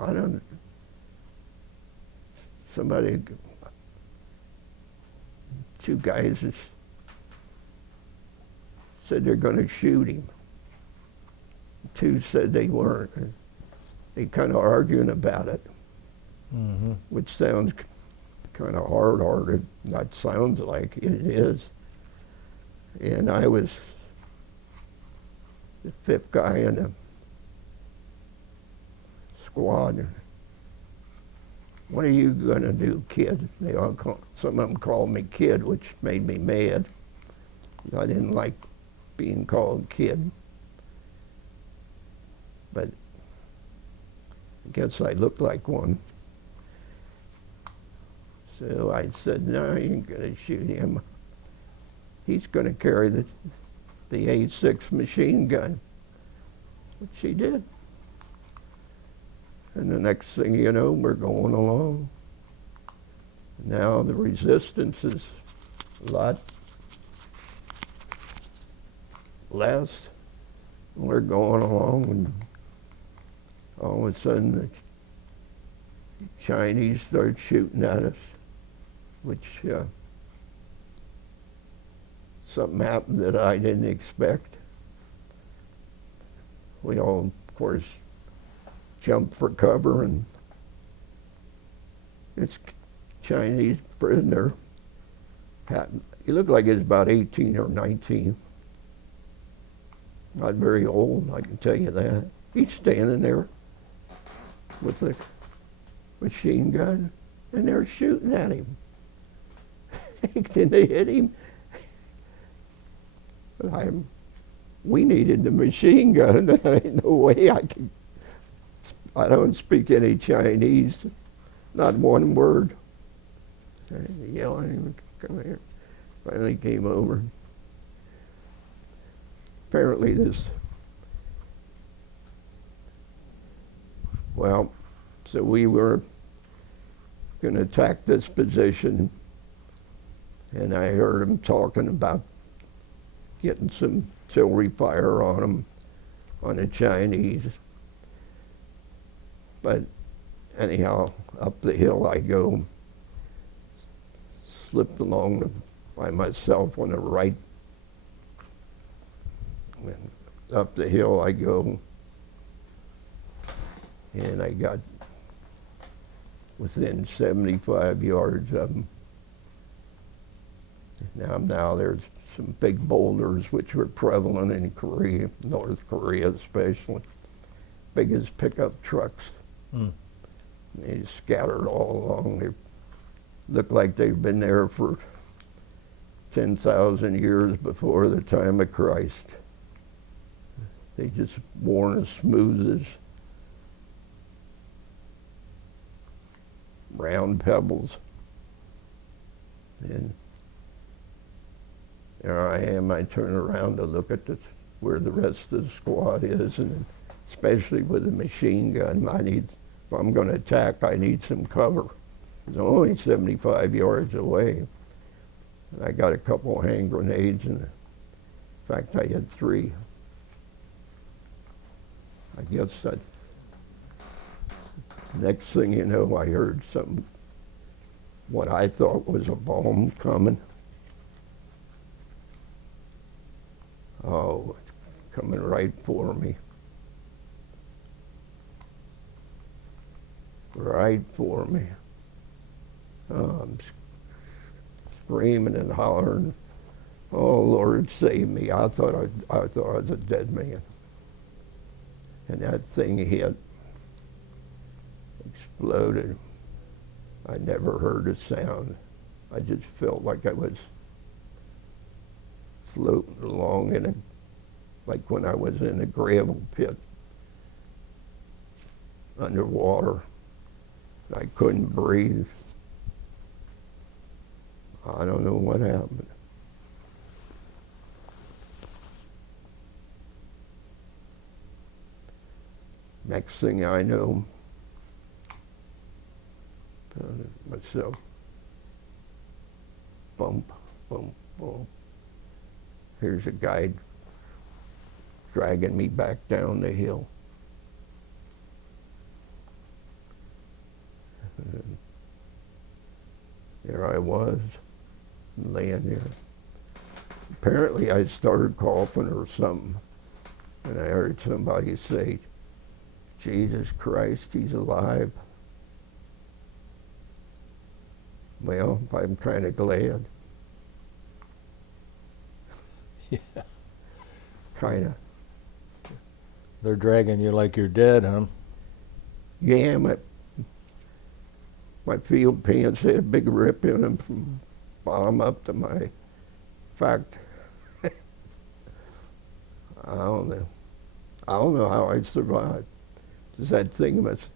Two guys said they're going to shoot him. Two said they weren't. They kind of arguing about it, which sounds kind of hard-hearted. That sounds like it is. And I was the fifth guy in the squad. What are you going to do, kid? Some of them called me kid, which made me mad. I didn't like being called kid. But I guess I looked like one. So I said, no, you ain't going to shoot him. He's going to carry the A6 machine gun, which he did. And the next thing you know, we're going along. Now the resistance is a lot less. We're going along, and all of a sudden the Chinese start shooting at us, which something happened that I didn't expect. We all, of course, jumped for cover, and this Chinese prisoner, he looked like he was about 18 or 19. Not very old, I can tell you that. He's standing there with the machine gun, and they're shooting at him. Then they hit him. We needed the machine gun. There ain't no way I don't speak any Chinese, not one word. Yelling, come here. Finally came over. Apparently so we were going to attack this position, and I heard him talking about getting some artillery fire on them, on the Chinese. But anyhow, up the hill I go, slipped along by myself on the right. And up the hill I go, and I got within 75 yards of them. Now there's some big boulders which were prevalent in Korea, North Korea especially, big as pickup trucks. Mm. They scattered all along. They looked like they've been there for 10,000 years before the time of Christ. They just worn as smooth as round pebbles. And there I am, I turn around to look at where the rest of the squad is, and especially with a machine gun, if I'm going to attack, I need some cover. It's only 75 yards away. And I got a couple of hand grenades, and in fact, I had 3. I guess that next thing you know, I heard what I thought was a bomb coming. Oh, it's coming right for me. Right for me. I'm screaming and hollering, "Oh Lord, save me!" I thought I was a dead man. And that thing hit, exploded. I never heard a sound. I just felt like I was floating along like when I was in a gravel pit underwater. I couldn't breathe. I don't know what happened. Next thing I know, myself, bump, bump, bump. Here's a guy dragging me back down the hill. And there I was, laying there. Apparently I started coughing or something, and I heard somebody say, "Jesus Christ, he's alive." Well, I'm kind of glad. Yeah. Kind of. They're dragging you like you're dead, huh? Yeah, my field pants had a big rip in them from bottom up to my, in fact, I don't know how I survived. Because that thing it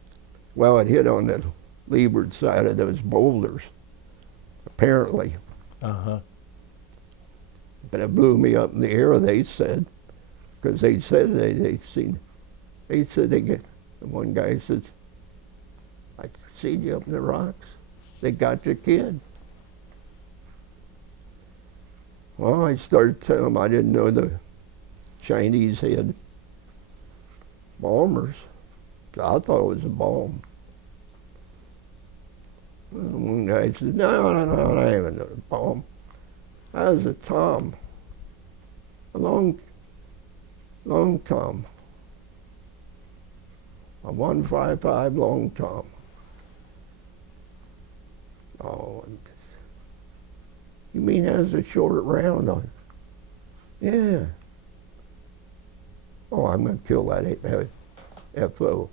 hit on the leeward side of those boulders, apparently. Uh-huh. But it blew me up in the air, they said, because they said one guy says, "I seen you up in the rocks. They got your kid." Well, I started telling them I didn't know the Chinese had bombers. I thought it was a bomb. And one guy said, no, I haven't a bomb. That was a Tom, a long Tom, a 155 long Tom. Oh, you mean that has a short round on it? Yeah. oh, I'm going to kill that FO.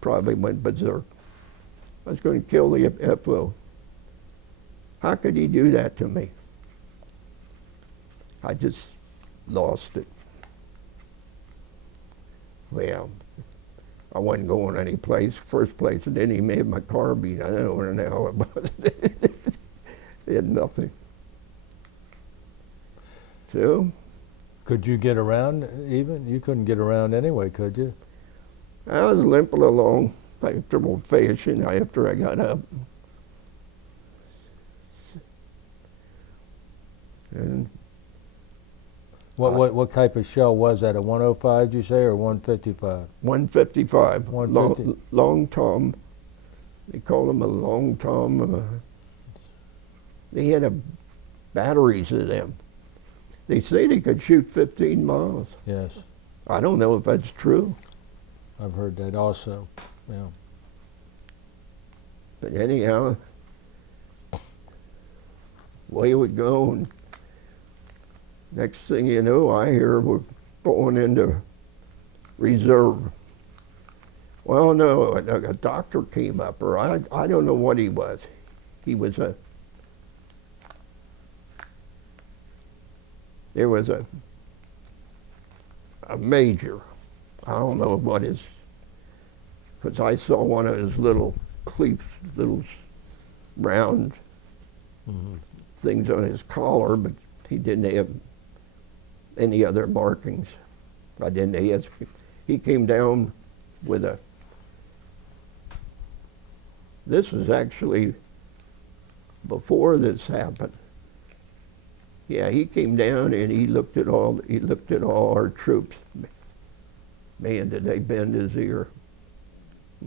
Probably went berserk. I was going to kill the FO. How could he do that to me? I just lost it. Well, I wasn't going any place. First place, I didn't even have my carbine. I don't know where the hell it was. It had nothing. So, Could you get around even? You couldn't get around anyway, could you? I was limping along after old fashion after I got up. And What type of shell was that? A 105, did you say, or 155? 155, 150. long Tom. They called them a long Tom. They had batteries of them. They say they could shoot 15 miles. Yes, I don't know if that's true. I've heard that also. Yeah. But anyhow, away it would go. And next thing you know, I hear we're going into reserve. Well, no, a doctor came up, or I don't know what he was. There was a major. I don't know what his, because I saw one of his little cleats, little round things on his collar, but he didn't have any other markings. I didn't ask. He came down with this was actually before this happened. Yeah, he came down and he looked at all our troops. Man, did they bend his ear.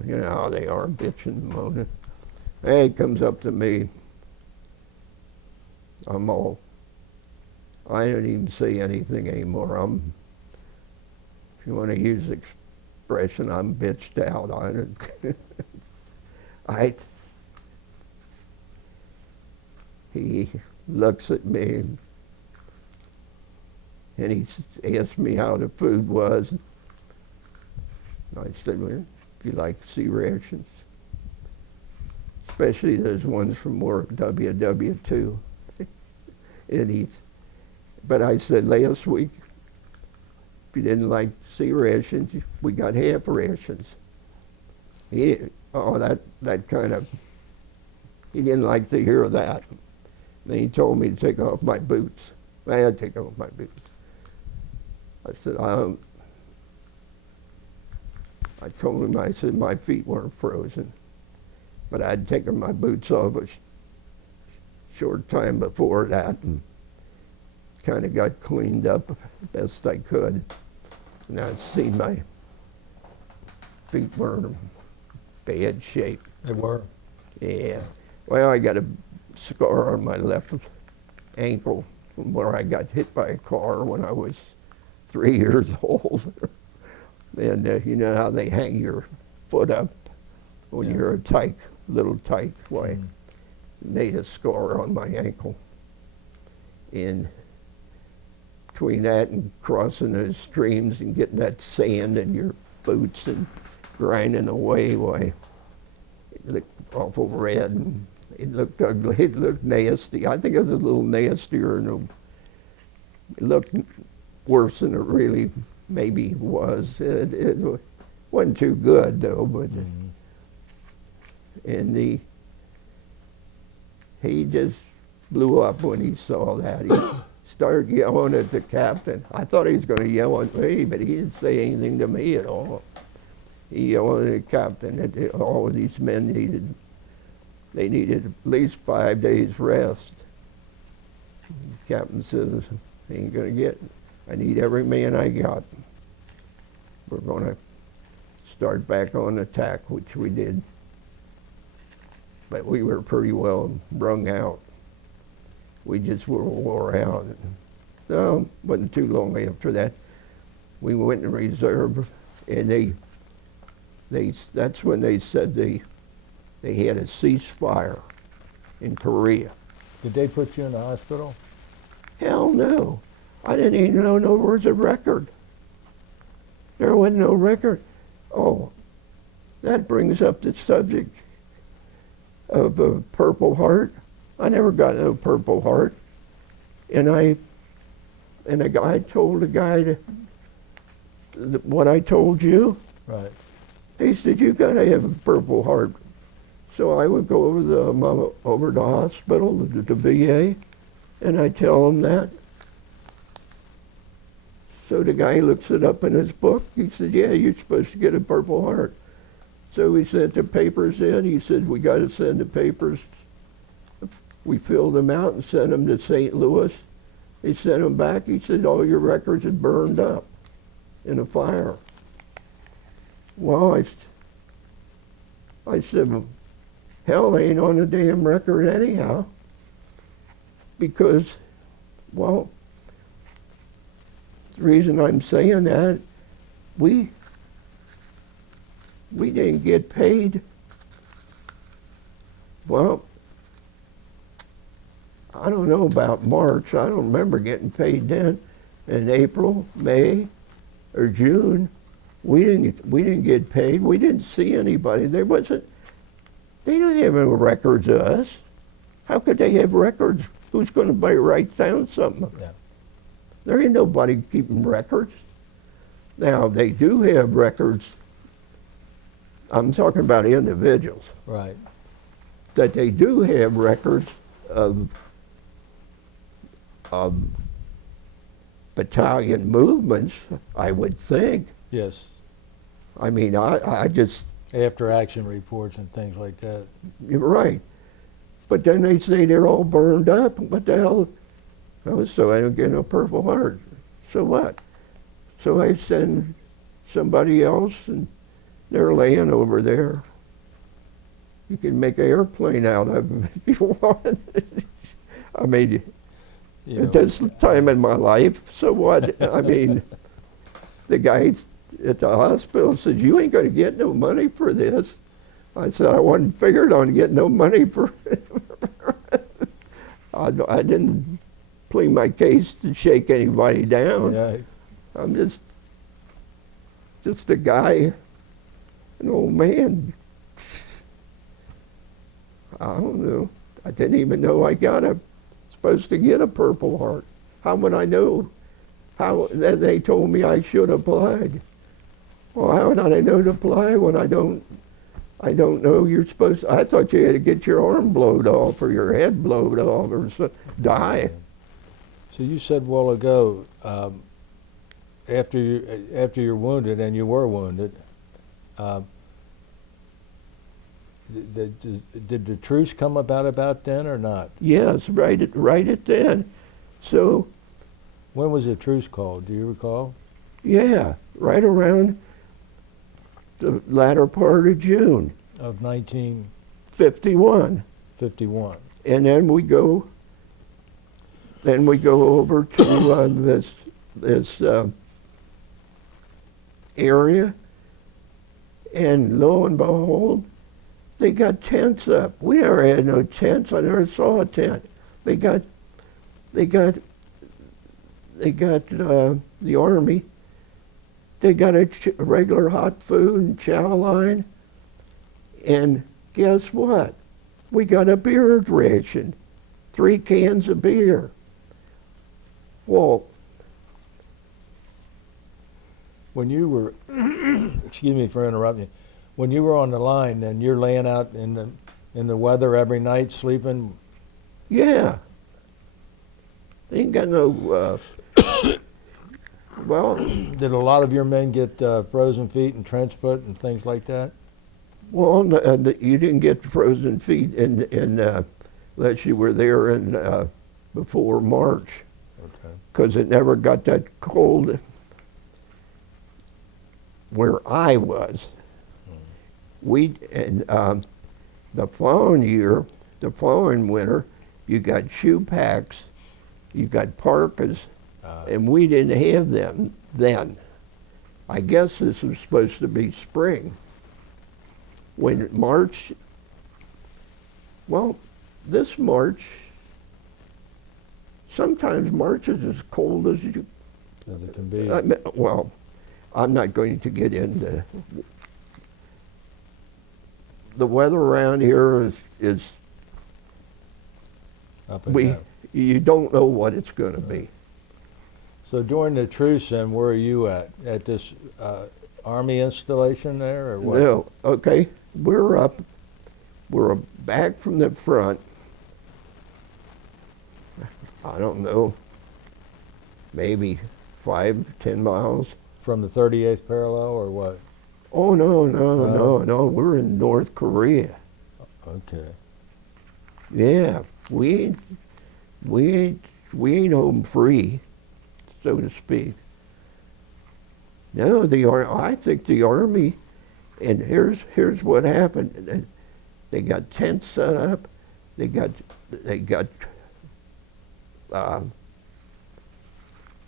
You know how they are, bitching and moaning. Hey, he comes up to me. I don't even say anything anymore. If you want to use the expression, I'm bitched out. He looks at me and he asked me how the food was. I said, well, if you like C rations, especially those ones from work, WW2. But I said, last week, if you didn't like C rations, we got half rations. He didn't like to hear that. Then he told me to take off my boots. I had to take off my boots. I said, I told him, I said my feet weren't frozen, but I'd taken my boots off a short time before that and kind of got cleaned up best I could. And I'd seen my feet were in bad shape. They were? Yeah. Well, I got a scar on my left ankle from where I got hit by a car when I was 3 years old. And you know how they hang your foot up when you're a little tyke. Why, made a scar on my ankle. And between that and crossing those streams and getting that sand in your boots and grinding away, why, it looked awful red. And it looked ugly. It looked nasty. I think it was a little nastier. And it looked worse than it really maybe was. It wasn't too good though. But and he just blew up when he saw that. He started yelling at the captain. I thought he was going to yell at me, but he didn't say anything to me at all. He yelled at the captain that all of these men needed at least 5 days rest. The captain says, ain't gonna get, I need every man I got. We're gonna start back on attack, which we did. But we were pretty well wrung out. We just were wore out. No, wasn't too long after that. We went in reserve, and that's when they said they had a ceasefire in Korea. Did they put you in the hospital? Hell no. I didn't even know there was a record. There wasn't no record. Oh, that brings up the subject of a Purple Heart. I never got no Purple Heart. And a guy told the guy what I told you. Right. He said, you gotta have a Purple Heart. So I would go over the hospital, the VA, and I tell him that. So the guy looks it up in his book. He said, yeah, you're supposed to get a Purple Heart. So he sent the papers in. He said, we got to send the papers. We filled them out and sent them to St. Louis. He sent them back. He said, all your records had burned up in a fire. Well, I said, well, hell, they ain't on the damn record anyhow. Because, well, the reason I'm saying that, we didn't get paid. Well, I don't know about March. I don't remember getting paid then. In April, May, or June, we didn't get paid. We didn't see anybody. They don't have no records of us. How could they have records? Who's going to write down something? Yeah. There ain't nobody keeping records. Now, they do have records. I'm talking about individuals. Right. That they do have records of battalion movements, I would think. Yes. I mean, I just, After action reports and things like that. you're right. But then they say they're all burned up. What the hell? Oh, so I don't get no Purple Heart. So what? So I send somebody else, and they're laying over there. You can make an airplane out of them if you want. I mean, You at know, this time in my life, so what? I mean, the guy at the hospital said, you ain't gonna get no money for this. I said, I wasn't figured on getting no money for it. I didn't plead my case to shake anybody down. yeah, I'm just a guy, an old man. I don't know. I didn't even know I supposed to get a Purple Heart. How would I know? How they told me I should applied. Well, how would I know to apply when I don't know you're supposed to? I thought you had to get your arm blowed off or your head blowed off or die. So you said a while ago, after you're wounded, and you were wounded, did the truce come about then or not? Yes, right at then. So, When was the truce called? Do you recall? yeah, right around the latter part of June, Of 1951. 51. And then we go over to this area, and lo and behold, they got tents up. We never had no tents. I never saw a tent. They got the Army. They got a regular hot food and chow line. And guess what? We got a beer ration, 3 cans of beer. Well, When you were, excuse me for interrupting you, when you were on the line, then you're laying out in the weather every night, sleeping. yeah. Ain't got no, well, Did a lot of your men get frozen feet and trench foot and things like that? well, you didn't get frozen feet unless you were there in before March, Okay. because it never got that cold where I was. The following winter, you got shoe packs, you got parkas, and we didn't have them then. I guess this was supposed to be spring. When March, well, this March, sometimes March is as cold as you, As it can be. well, I'm not going to get into the weather around here is Up and down. you don't know what it's going to be. So during the truce, then, where are you at? At this Army installation there, or what? No, okay, we're back from the front. I don't know, maybe 5-10 miles. From the 38th parallel, or what? Oh no, we're in North Korea. Okay. Yeah, we ain't home free, so to speak. No, I think the Army, and here's what happened. They got tents set up. They got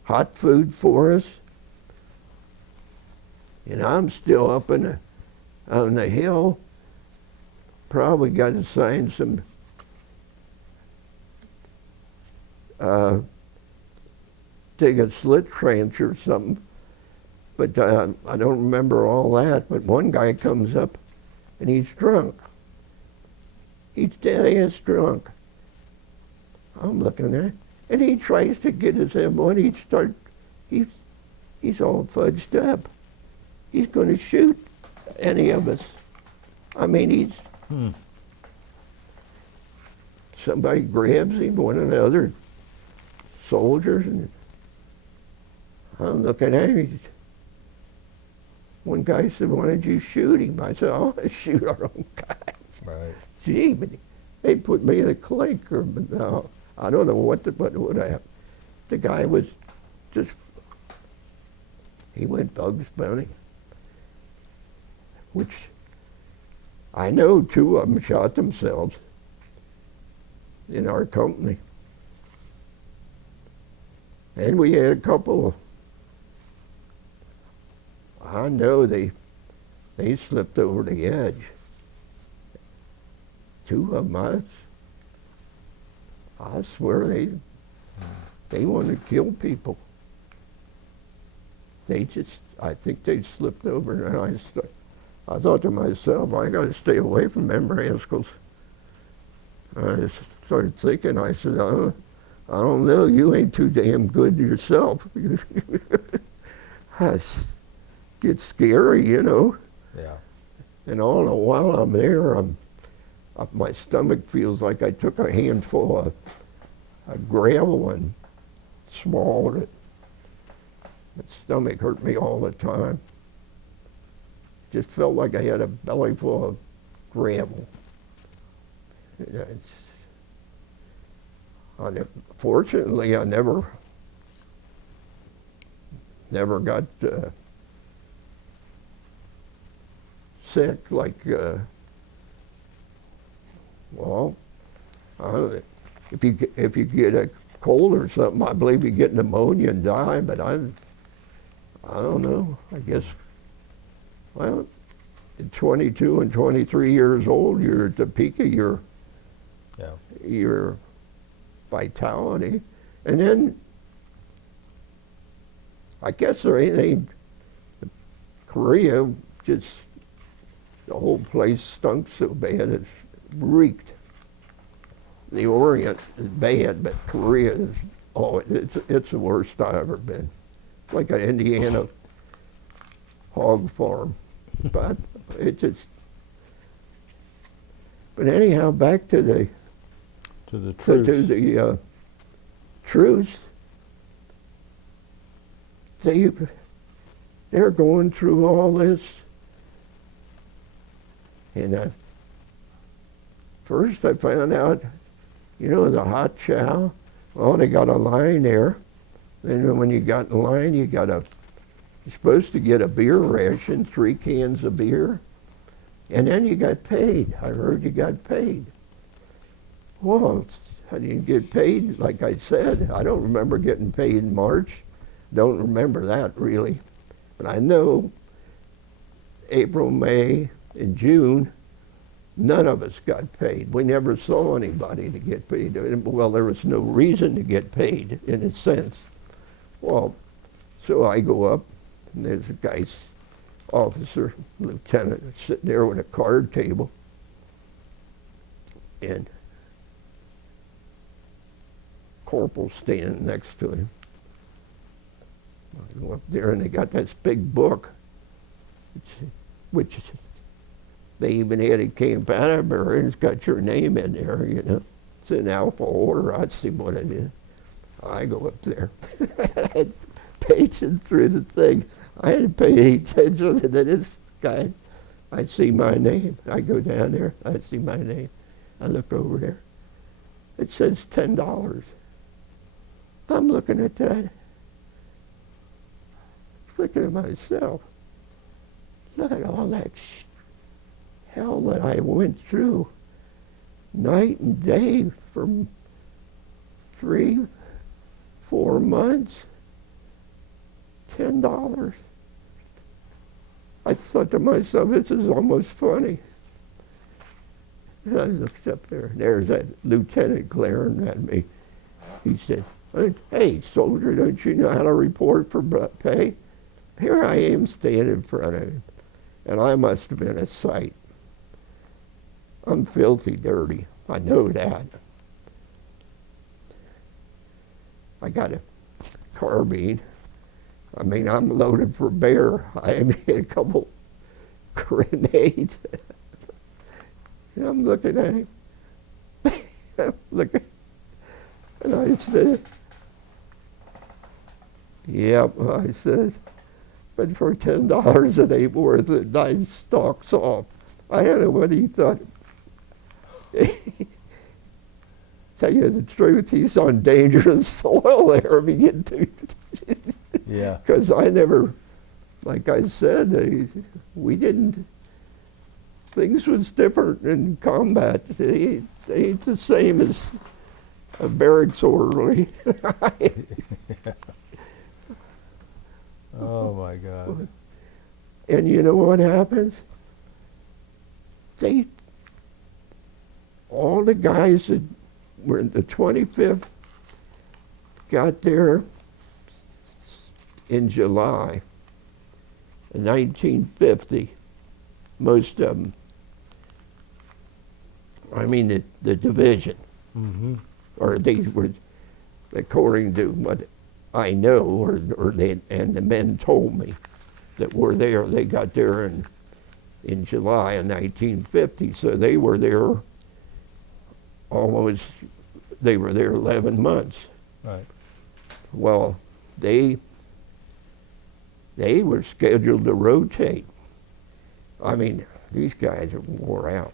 hot food for us. And I'm still up on the hill. Probably got to sign some take a slit trench or something. But I don't remember all that. But one guy comes up and he's drunk. He's dead ass drunk. I'm looking at it. And he tries to get his ammo and he's all fudged up. He's going to shoot any of us. I mean, somebody grabs him, one of the other soldiers, and I'm looking at him. One guy said, "Why did you shoot him?" I said, "Oh, let's shoot our own guy." Right. Gee, but they put me in a clinker, but no, I don't know what would happen. The guy was just, he went Bugs Bunny. Which I know 2 of them shot themselves in our company. And we had a couple, I know they slipped over the edge. 2 of them, I swear they wanted to kill people. I think they slipped over, and I thought to myself, I got to stay away from them rascals. I just started thinking, I said, I don't know, you ain't too damn good yourself. Get scary, you know. Yeah. And all the while I'm there, my stomach feels like I took a handful of gravel and swallowed it. My stomach hurt me all the time. Just felt like I had a belly full of gravel. Fortunately, I never got sick. Like, if you get a cold or something, I believe you get pneumonia and die. But I don't know. I guess. Well, at 22 and 23 years old, you're at the peak of your vitality. And then, I guess there ain't Korea, just the whole place stunk so bad, it reeked. The Orient is bad, but Korea is, it's the worst I've ever been. Like an Indiana hog farm. But it just, but anyhow, back to the truce. They're going through all this, and first I found out, the hot chow. Well, they got a line there. Then when you got in line, you're supposed to get a beer ration, 3 cans of beer, and then you got paid. I heard you got paid. Well, I didn't get paid, like I said. I don't remember getting paid in March. Don't remember that, really. But I know April, May, and June, none of us got paid. We never saw anybody to get paid. Well, there was no reason to get paid, in a sense. Well, so I go up, And there's a guy's officer, lieutenant, sitting there with a card table. And Corporal standing next to him. I go up there and they got this big book, which they even had at Camp Atterbury, and it's got your name in there, you know. It's in alpha order. I'd see what it is. I go up there, paging through the thing. I hadn't paid any attention to this guy. I see my name. I go down there. I see my name. I look over there. It says $10. I'm looking at that. Looking at myself. Look at all that hell that I went through night and day for 3-4 months. $10. I thought to myself, this is almost funny. And I looked up there, and there's that lieutenant glaring at me. He said, "Hey, soldier, don't you know how to report for pay?" Here I am standing in front of him, and I must have been a sight. I'm filthy dirty. I know that. I got a carbine. I mean, I'm loaded for bear. I have a couple grenades. And I'm looking at him. I'm looking, and I said, "Yep," I says, "but for $10 it ain't worth it." And I stalks off. I don't know what he thought. Tell you the truth, he's on dangerous soil there. Yeah. Because I never, like I said, we didn't, things was different in combat. They ain't the same as a barracks orderly. Oh my God. And you know what happens? All the guys that were in the 25th got there in July of 1950. Most of them, I mean the division, or they were, according to what I know, or they, and the men told me that were there, they got there in July of 1950, so they were there almost, they were there 11 months. Right. Well, they were scheduled to rotate. I mean, these guys are wore out.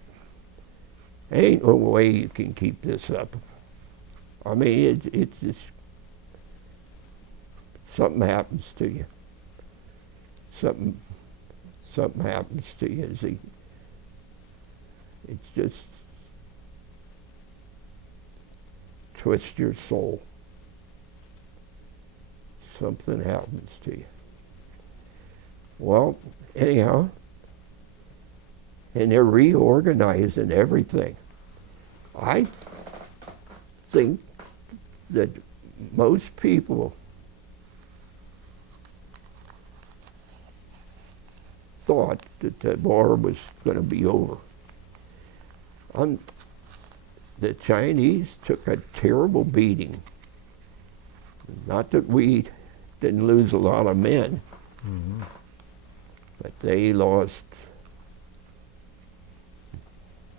Ain't no way you can keep this up. I mean, it's just, something happens to you. Something happens to you. It's just twist your soul. Something happens to you. Well, anyhow, and they're reorganizing everything. I think that most people thought that the war was going to be over. The Chinese took a terrible beating. Not that we didn't lose a lot of men, but they lost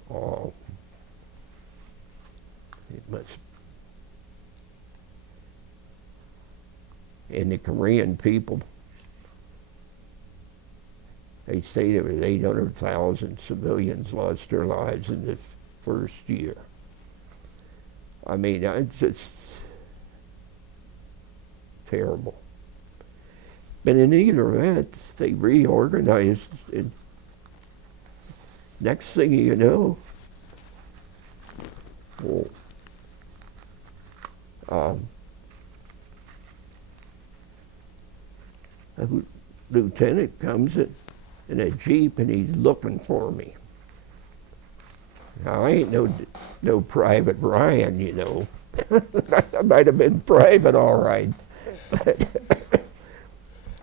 all. It must. And the Korean people, they say there was 800,000 civilians lost their lives in the first year. I mean, it's just terrible. But in either event, they reorganized, and next thing you know, a lieutenant comes in a Jeep and he's looking for me. Now, I ain't no Private Ryan, you know. I might have been private, all right.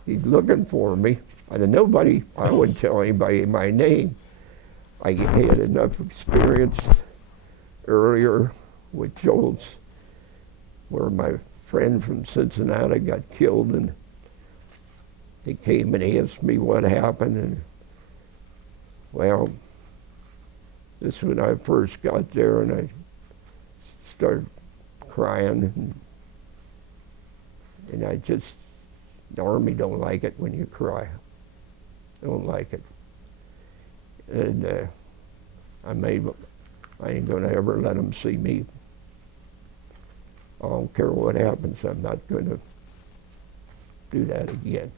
he's looking for me. I wouldn't tell anybody my name. I had enough experience earlier with Jolts where my friend from Cincinnati got killed, and he came and asked me what happened, and well, this is when I first got there, and I started crying, and the Army don't like it when you cry. Don't like it. And I ain't gonna ever let them see me. I don't care what happens, I'm not gonna do that again.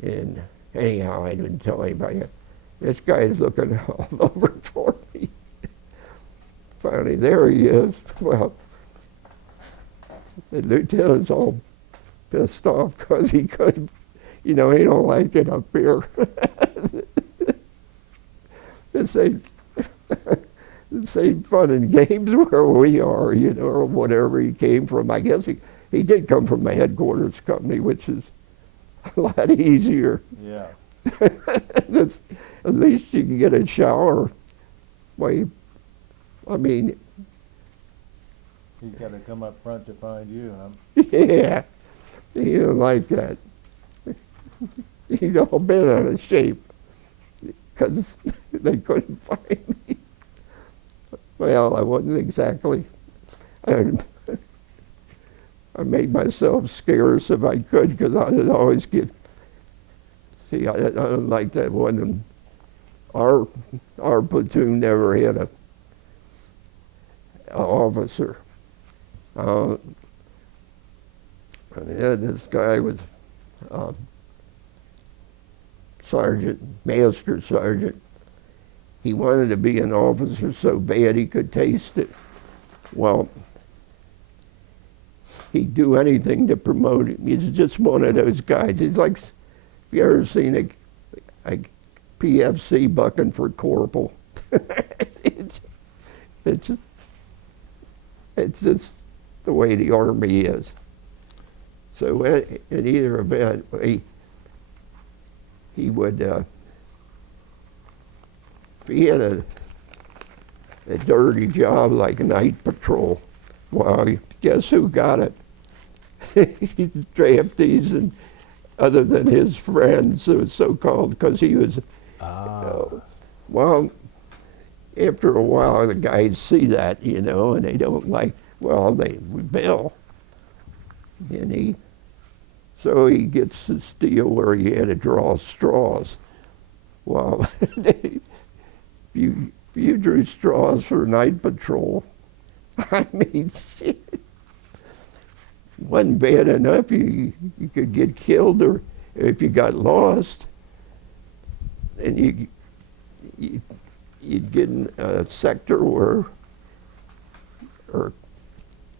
And anyhow, I didn't tell anybody. This guy's looking all over for me. Finally, there he is. Well, the lieutenant's all pissed off because he couldn't, he don't like it up here. This ain't fun and games where we are, or whatever he came from. I guess he did come from a headquarters company, which is a lot easier. Yeah. At least you can get a shower. Well, I mean, He's got to come up front to find you, huh? yeah, he didn't like that. He's all bent out of shape because they couldn't find me. Well, I wasn't exactly. I made myself scarce if I could, because I'd always get. See, I don't like that one. And our platoon never had a officer. And this guy was sergeant, master sergeant. He wanted to be an officer so bad he could taste it. Well, he'd do anything to promote him. He's just one of those guys. He's like, have you ever seen a PFC bucking for Corporal? it's just the way the Army is. So in either event, he would, if he had a dirty job like night patrol, well, guess who got it? He's draftees, and other than his friends, so-called, because he was, well, after a while, the guys see that, and they don't like, well, they rebel. And so he gets this deal where he had to draw straws. Well, you drew straws for night patrol. I mean, shit. Wasn't bad enough. You could get killed, or if you got lost, and you'd get in a sector or a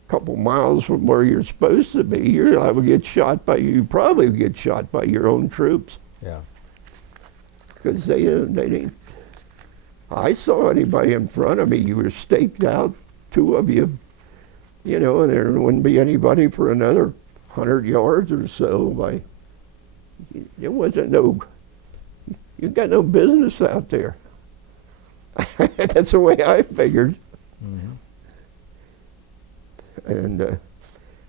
couple miles from where you're supposed to be. You probably get shot by your own troops. Yeah. Because they didn't. I saw anybody in front of me. You were staked out, two of you, and there wouldn't be anybody for another 100 yards or so. It wasn't you got no business out there. That's the way I figured. Mm-hmm. And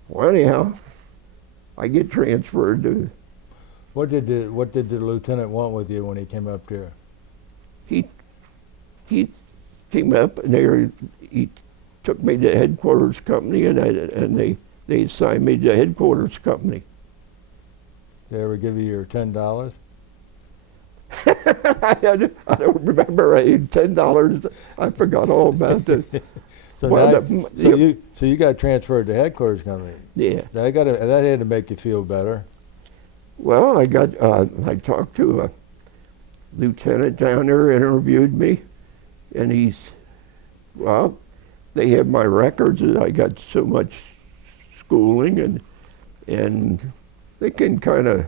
well, anyhow, I get transferred to. What did the lieutenant want with you when he came up there? He came up and he took me to headquarters company, and they assigned me to headquarters company. Did they ever give you your $10? I don't remember. $10. I forgot all about that. So you got transferred to headquarters company. Yeah. That had to make you feel better. Well, I talked to a lieutenant down there, interviewed me, and they have my records, and I got so much schooling, and they can kind of,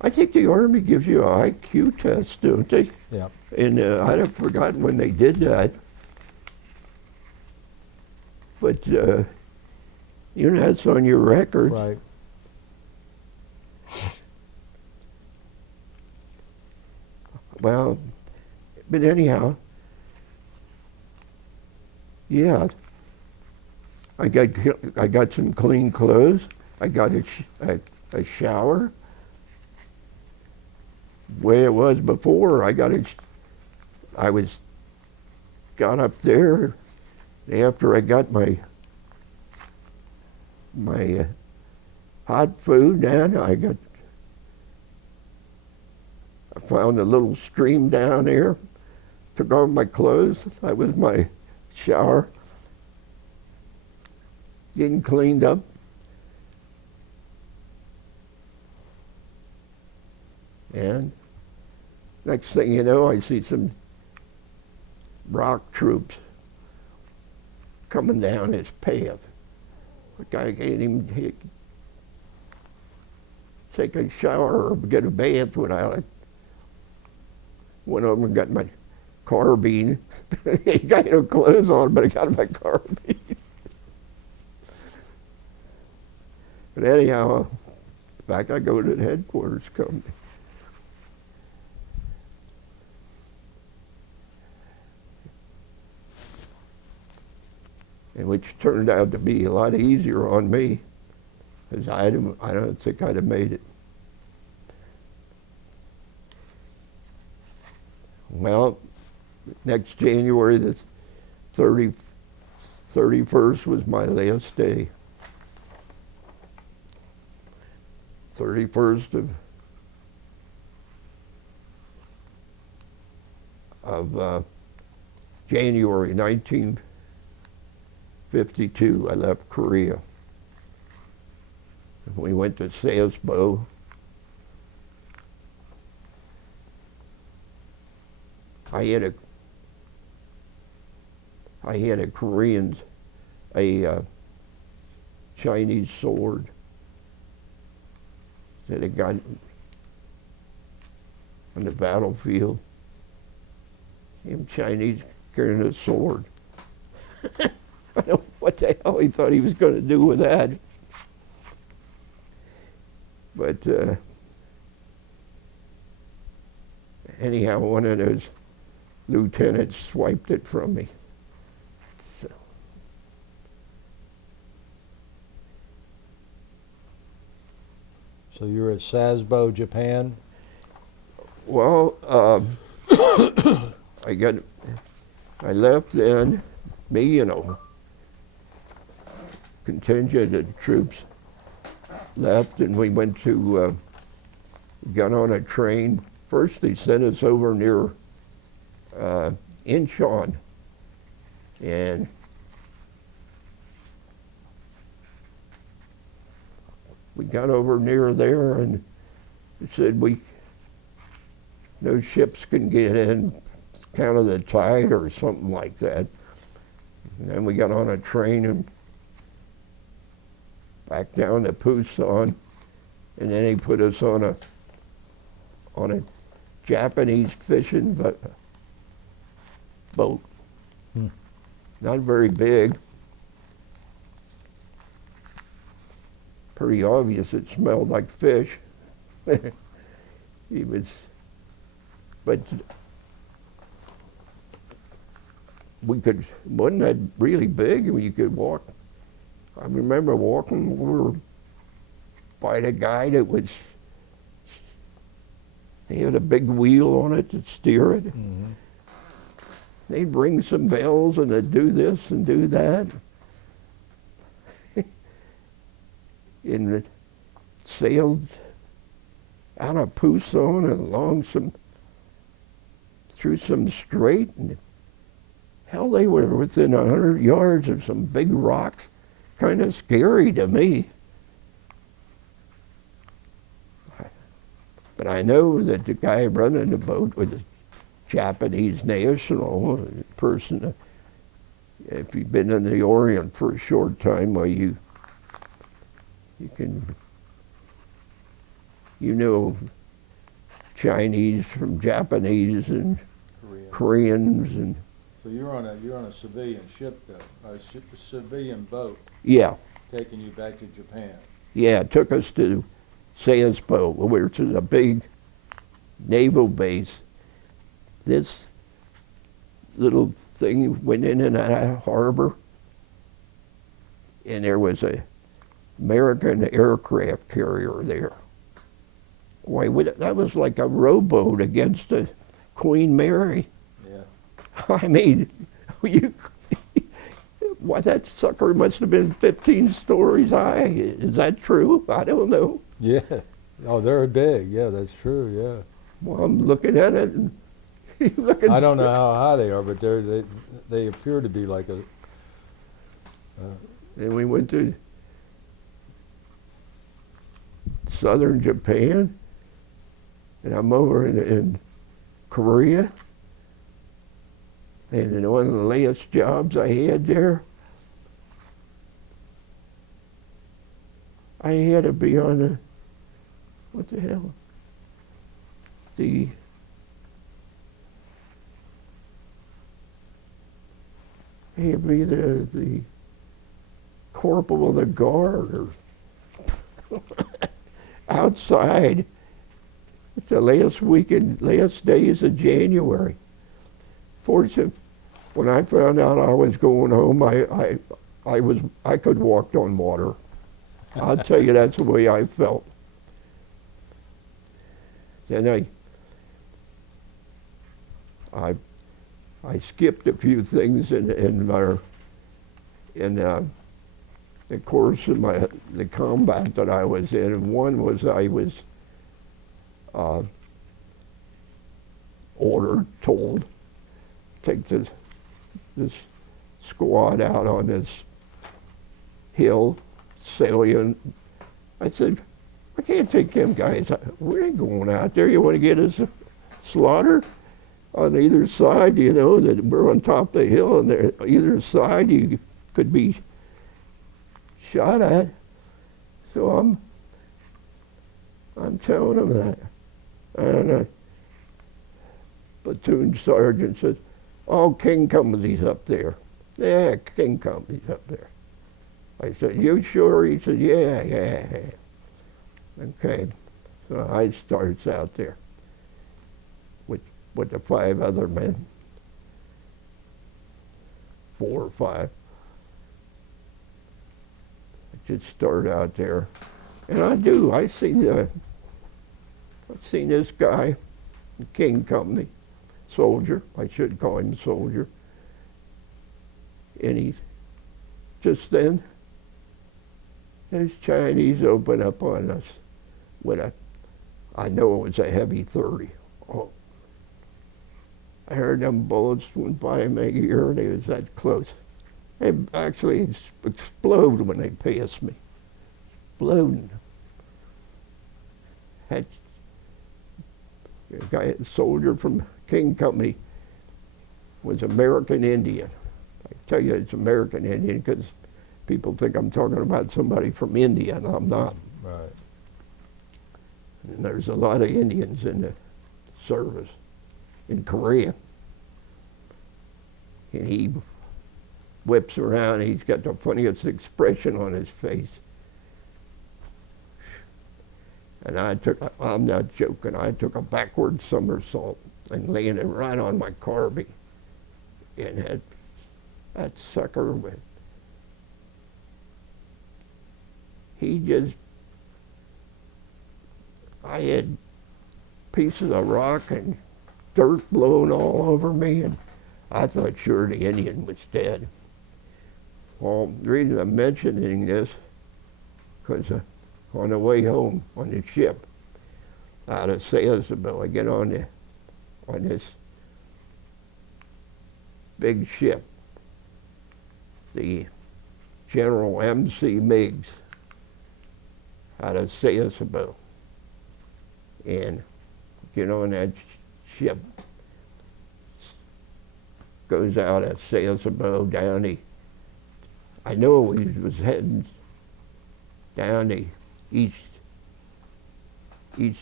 I think the Army gives you an IQ test, don't they? Yeah. And I'd have forgotten when they did that. But you know, that's on your record. Right. Well, but anyhow, yeah, I got some clean clothes. I got a shower. Way it was before, I got up there after I got my hot food down. I found a little stream down there, took off my clothes. That was my shower. Getting cleaned up. And next thing you know, I see some rock troops coming down this path. The guy can't even take a shower or get a bath without it. Went over and got my carbine. He got no clothes on, but I got my carbine. But anyhow, back I go to the headquarters company. And which turned out to be a lot easier on me, because I don't think I'd have made it. Well, next January the 31st was my last day. 31st of January 1952, I left Korea. We went to Ceasefire. I had a Korean, a Chinese sword that I got on the battlefield. Him Chinese carrying a sword. I don't know what the hell he thought he was going to do with that. But anyhow, one of those lieutenants swiped it from me. So you were at Sasebo, Japan? Well, I left then, me and a contingent of troops left, and we went to, got on a train. First they sent us over near Incheon, and we got over near there, and it said no ships can get in, count of the tide or something like that. And then we got on a train and back down to Busan, and then he put us on a Japanese fishing boat. Not very big. Pretty obvious it smelled like fish. But wasn't that really big? You could walk. I remember walking over by the guy that he had a big wheel on it to steer it. Mm-hmm. They'd ring some bells and they'd do this and do that. And it sailed out of Busan and along through some strait, and hell, they were within 100 yards of some big rocks. Kind of scary to me. But I know that the guy running the boat was a Japanese national person. If you've been in the Orient for a short time, well, you know Chinese from Japanese and Koreans, and So you're on a civilian ship though, a civilian boat Yeah, taking you back to Japan. yeah, it took us to Sasebo, which is a big naval base. This little thing went in and out of harbor, and there was a American aircraft carrier there. Boy, that was like a rowboat against a Queen Mary. Yeah. I mean, you, why, that sucker must have been 15 stories high. Is that true? I don't know. Yeah. Oh, they're big. Yeah, that's true. Yeah. Well, I'm looking at it and looking. I don't know how high they are, but they appear to be like a. And we went to southern Japan, and I'm over in Korea. And in one of the latest jobs I had there, I had to be on the, what the hell? I had to be the corporal of the guard or outside the last days of January. Fortunately, when I found out I was going home, I could walk on water. I'll tell you, that's the way I felt. Then I skipped a few things in the course of the combat that I was in, and one was I was told, take this squad out on this hill, salient. I said, I can't take them guys. We ain't going out there. You want to get us slaughtered? On either side, you know, that we're on top of the hill, and there, either side you could be shot at. So I'm telling them that. And a platoon sergeant says, oh, King Company's up there. Yeah, King Company's up there. I said, you sure? He said, yeah. Okay, so I starts out there with the 5 other men, 4 or 5. I just start out there, and I seen this guy, King Company, soldier. I should call him soldier. And he just then, those Chinese open up on us with I know it was a heavy 30. Oh, I heard them bullets went by my ear, and they was that close. They actually explode when they passed me. Exploding. Had a guy, a soldier from King Company, was American Indian. I tell you it's American Indian because people think I'm talking about somebody from India, and I'm not. Right. And there's a lot of Indians in the service in Korea. And he whips around, he's got the funniest expression on his face. And I'm not joking, I took a backward somersault and landed right on my carbine and had that sucker with. I had pieces of rock and dirt blowing all over me, and I thought sure the Indian was dead. Well, the reason I'm mentioning this, because on the way home on the ship out of Ceasefire, I get on this big ship, the General M.C. Meigs out of Ceasefire, and get on that ship, goes out at Ceasefire down I know he was heading down the East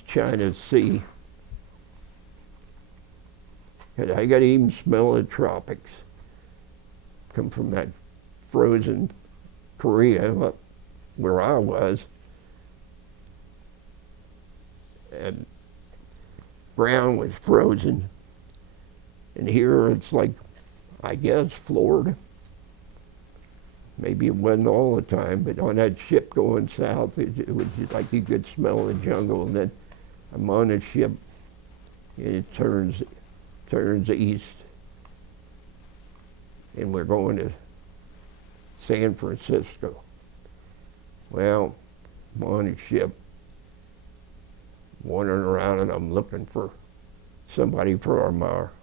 China Sea. And I could even smell the tropics. come from that frozen Korea up where I was. And ground was frozen. And here it's like, I guess, Florida. Maybe it wasn't all the time, but on that ship going south, it was just like you could smell the jungle. And then I'm on a ship, and it turns east, and we're going to San Francisco. Well, I'm on a ship, wandering around, and I'm looking for somebody for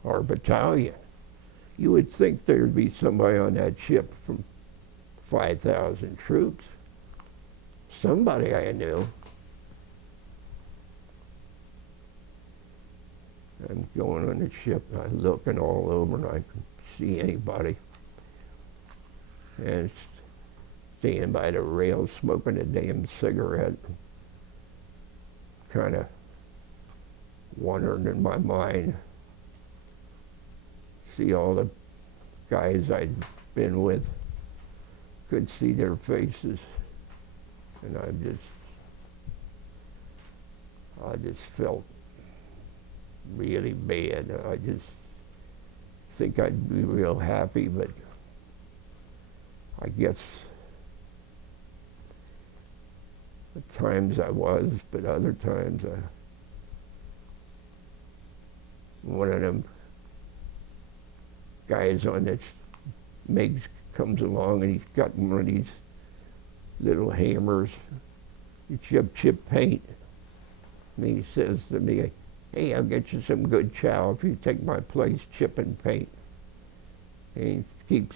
our battalion. You would think there'd be somebody on that ship from 5,000 troops. Somebody I knew. I'm going on the ship, and I'm looking all over, and I can see anybody. And standing by the rail, smoking a damn cigarette. Kind of wondering in my mind, see all the guys I'd been with, could see their faces, and I just felt really bad. I just think I'd be real happy, but I guess at times I was, but other times one of them guys on that MiGs comes along, and he's got one of these little hammers. You chip paint. And he says to me, "Hey, I'll get you some good chow if you take my place chipping paint." And he keeps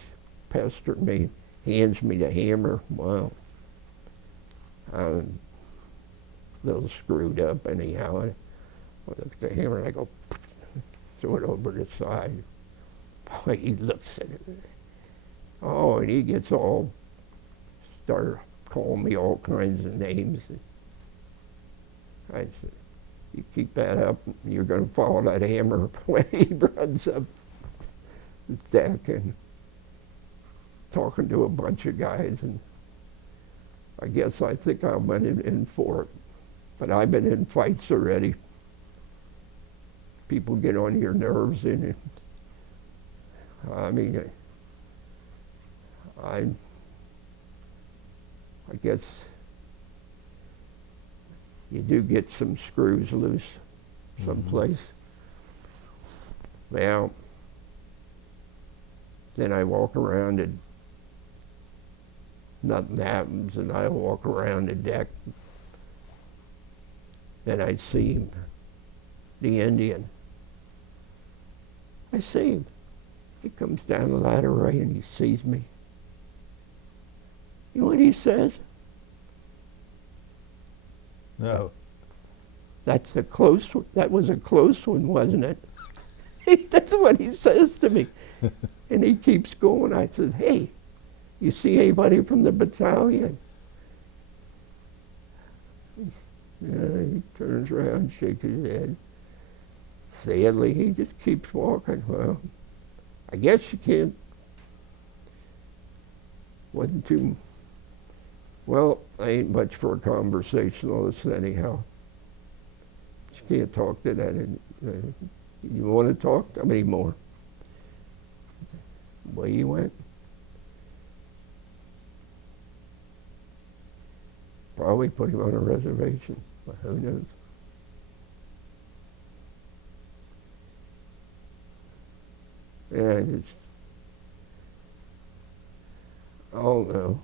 pestering me, hands me the hammer. Well, I'm a little screwed up anyhow. I look at the hammer, and I go, throw it over the side. Boy, he looks at it. Oh, and he gets all, started calling me all kinds of names. I said, "You keep that up, you're going to follow that hammer." When he runs up the deck and talking to a bunch of guys, and I think I went in for it. But I've been in fights already. People get on your nerves, and I mean, I guess you do get some screws loose someplace. Well, then I walk around and nothing happens, and I walk around the deck. Then I see him, the Indian. I see him. He comes down the ladder right, and he sees me. You know what he says? No. "That's a close one. That was a close one, wasn't it?" That's what he says to me. And he keeps going. I said, "Hey, you see anybody from the battalion?" Yeah, he turns around, shakes his head. Sadly, he just keeps walking. Well, I guess you can't. Wasn't too. Well, I ain't much for a conversationalist anyhow. You can't talk to that. You want to talk? How many more? Away you went. Probably put him on a reservation, but who knows? And I don't know.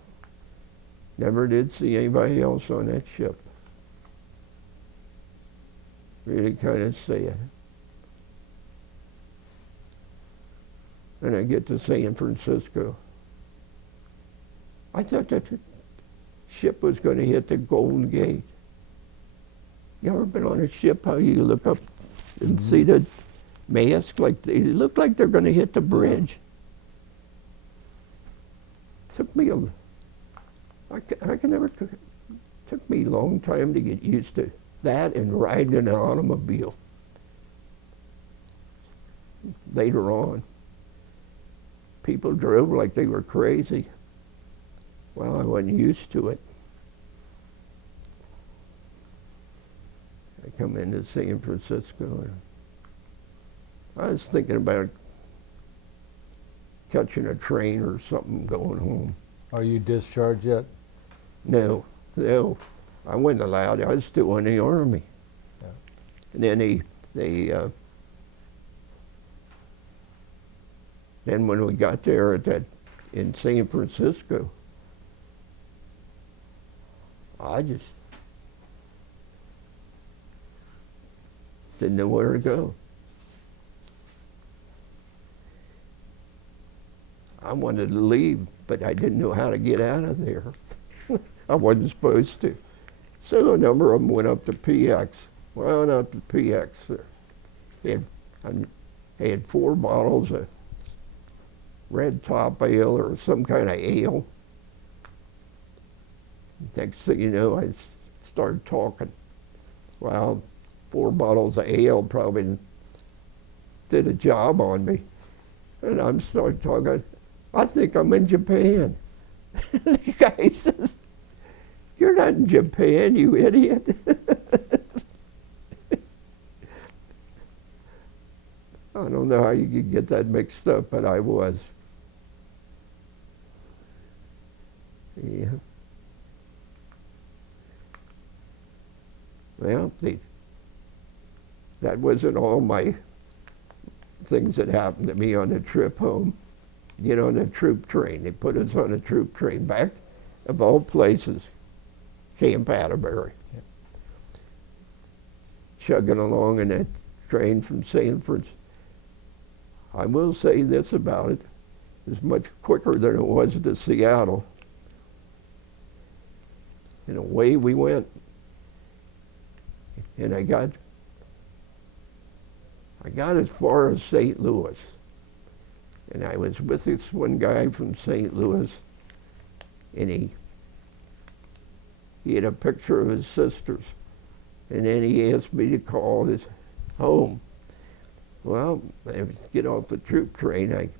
Never did see anybody else on that ship. Really kind of sad. And I get to San Francisco. I thought that the ship was going to hit the Golden Gate. You ever been on a ship, how you look up and see the mast? Like they look like they're going to hit the bridge. Took me took me a long time to get used to that and riding in an automobile. Later on, people drove like they were crazy. Well, I wasn't used to it. I come into San Francisco, and I was thinking about catching a train or something going home. Are you discharged yet? No, no, I wasn't allowed. I was still in the Army. Yeah. And then then when we got there in San Francisco, I just didn't know where to go. I wanted to leave, but I didn't know how to get out of there. I wasn't supposed to. So a number of them went up to PX. Well, not to PX. I had 4 bottles of red top ale or some kind of ale. Next thing you know, I started talking. Well, 4 bottles of ale probably did a job on me. And I'm started talking, I think I'm in Japan. The guy says, you're not in Japan, you idiot. I don't know how you could get that mixed up, but I was. Yeah. Well, that wasn't all my things that happened to me on the trip home. Get on a troop train. They put us on a troop train back, of all places, Camp Atterbury. Yep. Chugging along in that train from San Francisco. I will say this about it. It's much quicker than it was to Seattle. And away we went. And I got as far as St. Louis. And I was with this one guy from St. Louis, and he had a picture of his sisters. And then he asked me to call his home. Well, I get off the troop train.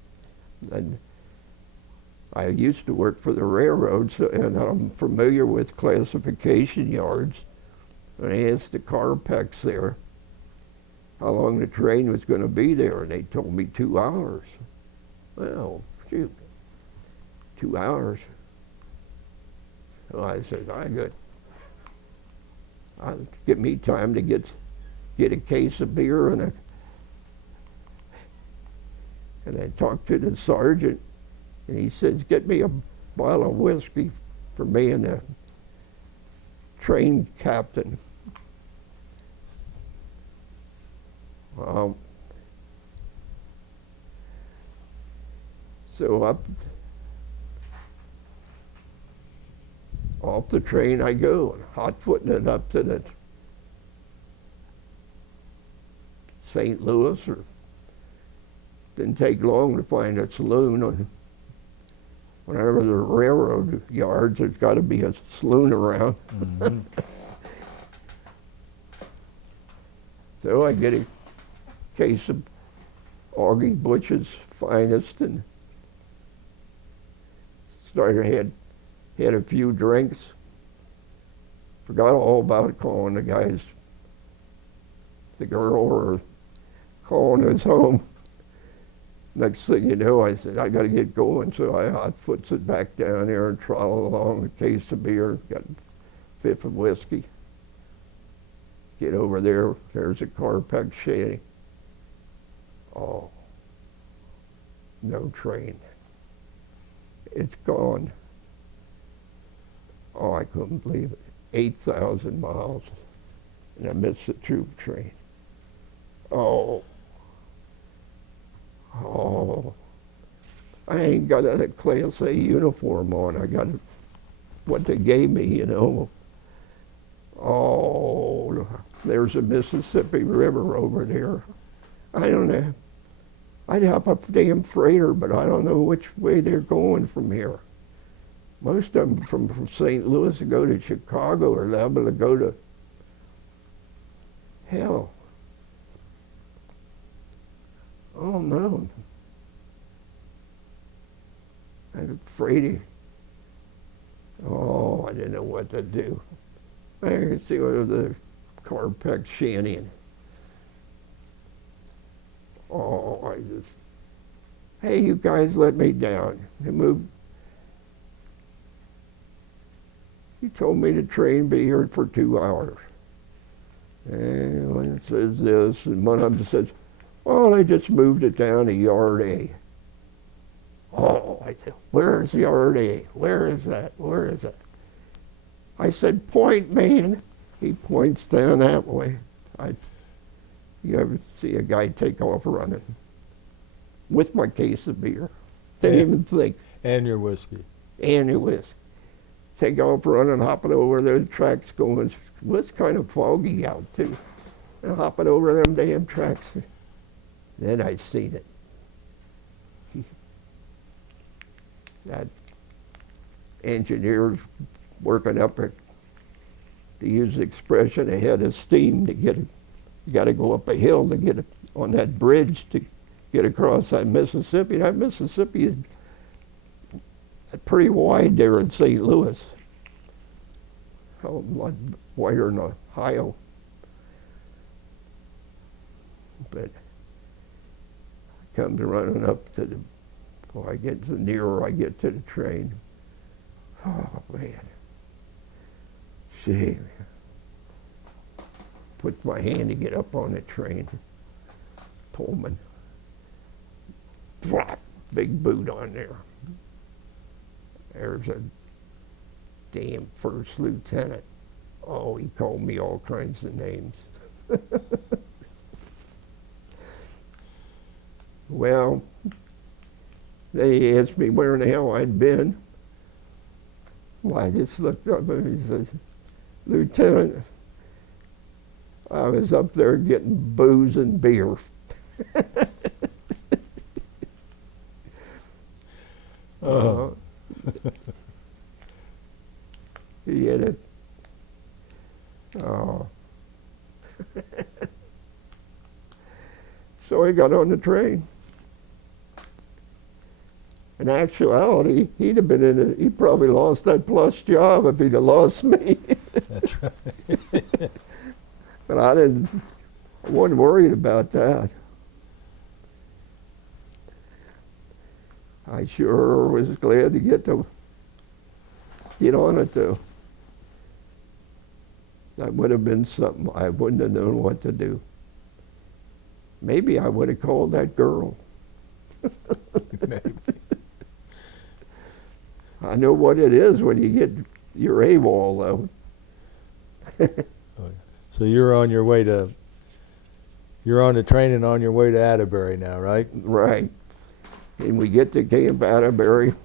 I used to work for the railroads, and I'm familiar with classification yards. And I asked the car pecs there how long the train was going to be there, and they told me 2 hours. Well, shoot, 2 hours. So I said, I'll give me time to get a case of beer and I talked to the sergeant, and he says, get me a bottle of whiskey for me and the train captain. So off the train I go, hot-footing it up to the St. Louis. Didn't take long to find a saloon. Whenever there are railroad yards, there's got to be a saloon around. Mm-hmm. So I get a case of Augie Butch's finest and had a few drinks. Forgot all about calling the guys, the girl, or calling us home. Next thing you know, I said, I got to get going. So I hot-foots it back down there and trowel along a case of beer, got a fifth of whiskey. Get over there, there's a Carpex shanty. Oh, no train. It's gone. Oh, I couldn't believe it. 8,000 miles, and I missed the troop train. Oh, I ain't got a Class A uniform on. I got what they gave me, you know. Oh, there's a Mississippi River over there. I don't know. I'd hop a damn freighter, but I don't know which way they're going from here. Most of them from St. Louis to go to Chicago are liable to go to hell. Oh no. afraid he, oh, I didn't know what to do. I could see what the car pecked shanty. Oh, I just, hey, you guys let me down. They moved. He told me the train be here for 2 hours. And one says this, and one of them says, oh, they just moved it down to Yard A. Oh, I said, where's Yard A? Where is that? Where is that? I said, point, man. He points down that way. You ever see a guy take off running? With my case of beer. Didn't even think. And your whiskey. And it was. Take off running, hopping over the tracks going. It was kind of foggy out too. And hopping over them damn tracks. Then I seen it. That engineer's working up a, to use the expression, a head of steam to get it. You got to go up a hill to get it on that bridge to get across that Mississippi. That Mississippi is pretty wide there in St. Louis. A lot wider than Ohio. But I come to running up to the, well, I get the nearer I get to the train. Oh man. See, put my hand to get up on the train. Pullman. Flop, big boot on there. There's a damn first lieutenant. Oh, he called me all kinds of names. Well, then he asked me where in the hell I'd been. Well, I just looked up and he says, Lieutenant, I was up there getting booze and beer. He had it. Oh. So he got on the train. In actuality, he'd have been in it. He probably lost that plus job if he'd have lost me. That's right. But I wasn't worried about that. I sure was glad to get on it though. That would have been something. I wouldn't have known what to do. Maybe I would have called that girl. Maybe. I know what it is when you get your AWOL though. So you're on your way to, you're on the train and on your way to Atterbury now, right? Right. And we get to Camp Atterbury,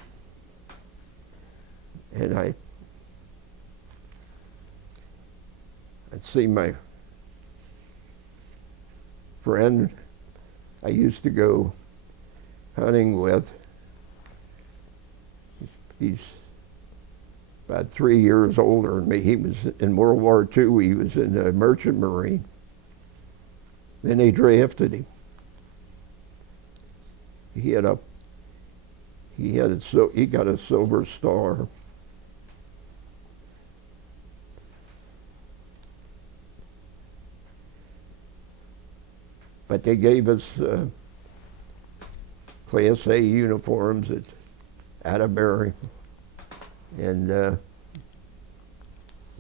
and I see my friend I used to go hunting with. He's about 3 years older than me. He was in World War II. He was in the Merchant Marine. Then they drafted him. He got a Silver Star. But they gave us Class A uniforms at Atterbury. And,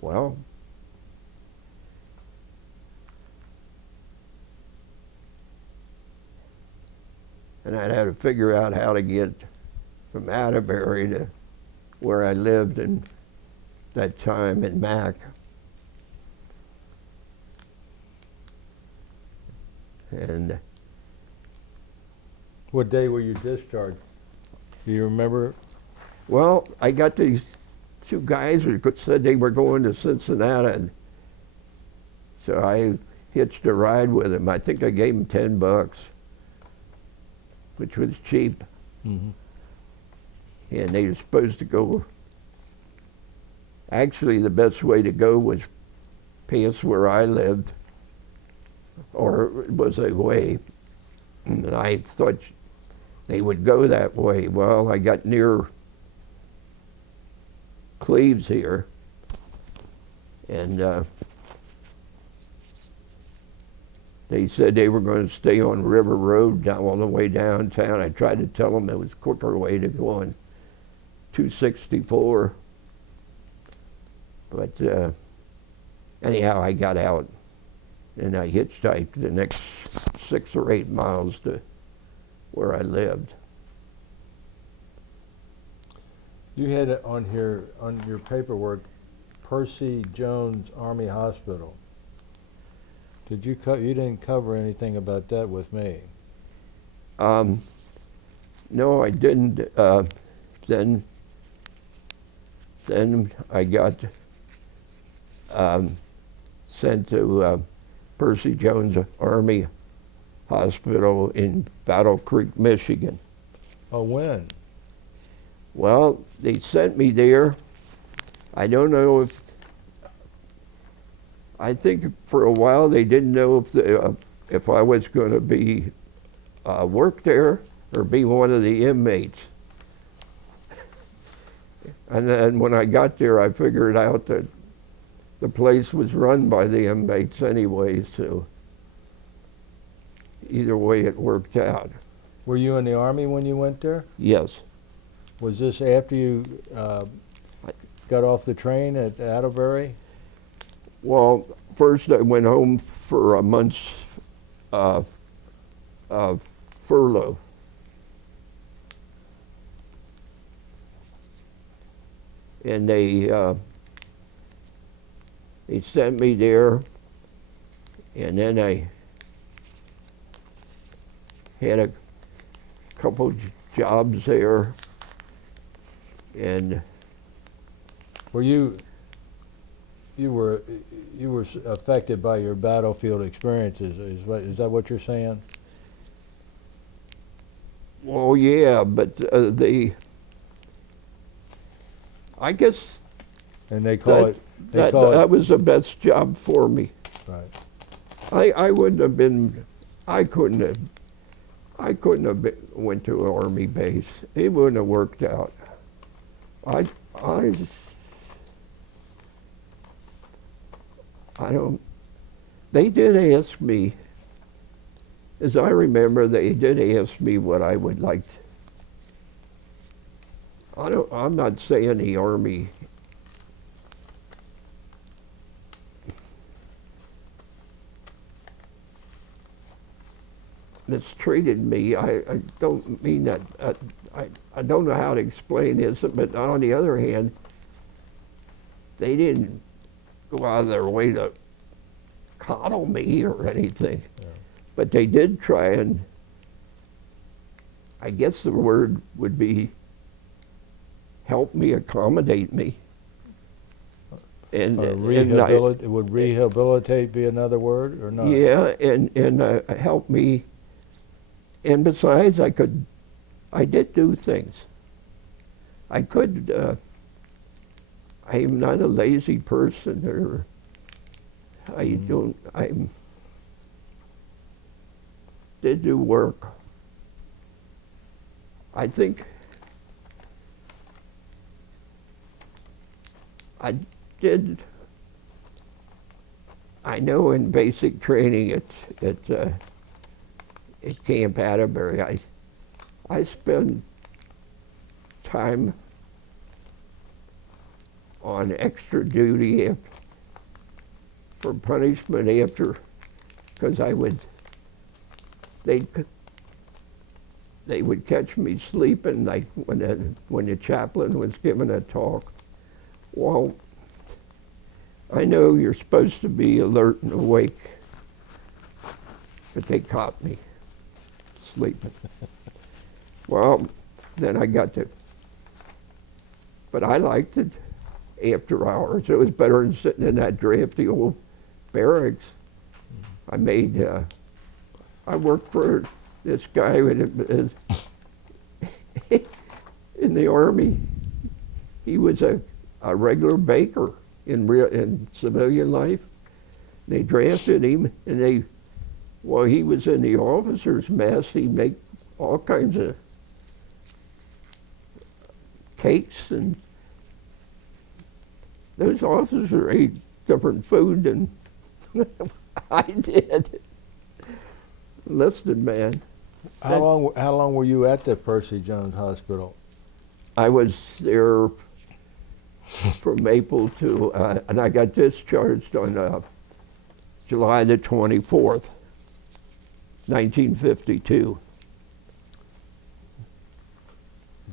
well, and I had to figure out how to get from Atterbury to where I lived in that time in Mac. And What day were you discharged? Do you remember? well, I got these two guys who said they were going to Cincinnati, and so I hitched a ride with them. I think I gave them $10, which was cheap. Mm-hmm. And they were supposed to go. Actually, the best way to go was past where I lived, or it was a way. And I thought they would go that way. Well, I got near Cleves here, and they said they were going to stay on River Road down all the way downtown. I tried to tell them it was a quicker way to go on 264, but anyhow, I got out and I hitchhiked the next 6 or 8 miles to where I lived. You had it on here, on your paperwork, Percy Jones Army Hospital. Did you you didn't cover anything about that with me? No, I didn't. Then I got sent to Percy Jones Army Hospital in Battle Creek, Michigan. Oh, when? Well, they sent me there. I don't know if, I think for a while they didn't know if I was going to be work there or be one of the inmates. And then when I got there, I figured out that the place was run by the inmates anyway, so either way it worked out. Were you in the Army when you went there? Yes. Was this after you got off the train at Atterbury? Well, first I went home for a month's furlough. And they sent me there, and then I had a couple jobs there, and Were you were affected by your battlefield experiences? Is that what you're saying? well, yeah, but I guess And they call it. that was the best job for me. Right. I wouldn't have been. I couldn't have went to an army base. It wouldn't have worked out. I don't. They did ask me, as I remember, they did ask me what I would like. I'm not saying the Army. Mistreated me. I don't mean that. I don't know how to explain this, but on the other hand, they didn't go out of their way to coddle me or anything. Yeah. But they did try, and I guess the word would be help me, accommodate me. And would rehabilitate be another word or not? Yeah, and help me. And besides, I did do things. I am not a lazy person, or I did do work. I think I did. I know in basic training at Camp Atterbury, I spend time on extra duty for punishment after, because they would catch me sleeping, like when the chaplain was giving a talk. Well, I know you're supposed to be alert and awake, but they caught me sleeping. Well, then I got to, but I liked it after hours. It was better than sitting in that drafty old barracks. I worked for this guy in the Army. He was a regular baker in civilian life. They drafted him, and while he was in the officers' mess, he'd make all kinds of cakes and Those officers ate different food than I did. Enlisted man. How long were you at the Percy Jones Hospital? I was there from April to, and I got discharged on July the 24th, 1952.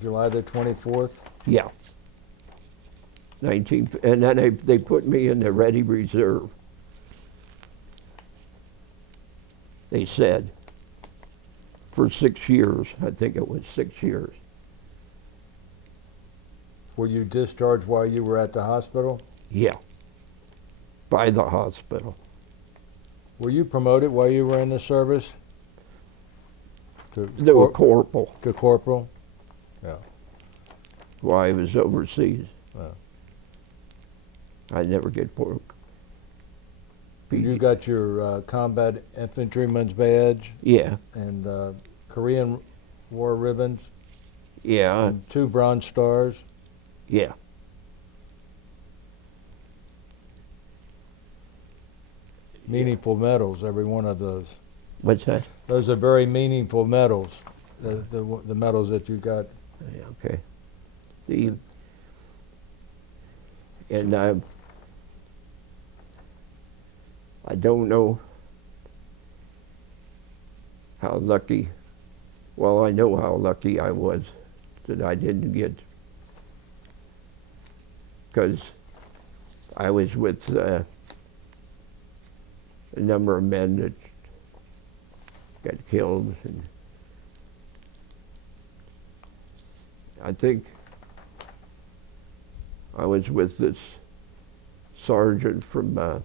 July the 24th? Yeah. And then they put me in the Ready Reserve. They said, for 6 years. I think it was 6 years. Were you discharged while you were at the hospital? Yeah, by the hospital. Were you promoted while you were in the service? They were corporal To corporal? Yeah. while I was overseas. Wow. I never get pork. You got your combat infantryman's badge Yeah, and Korean War ribbons, yeah, and 2 Bronze Stars. yeah. Meaningful medals, every one of those. What's that? Those are very meaningful medals, the medals that you got. Yeah, okay. And I don't know how lucky, well, I know how lucky I was that I didn't get, because I was with a number of men that got killed. And I think I was with this sergeant from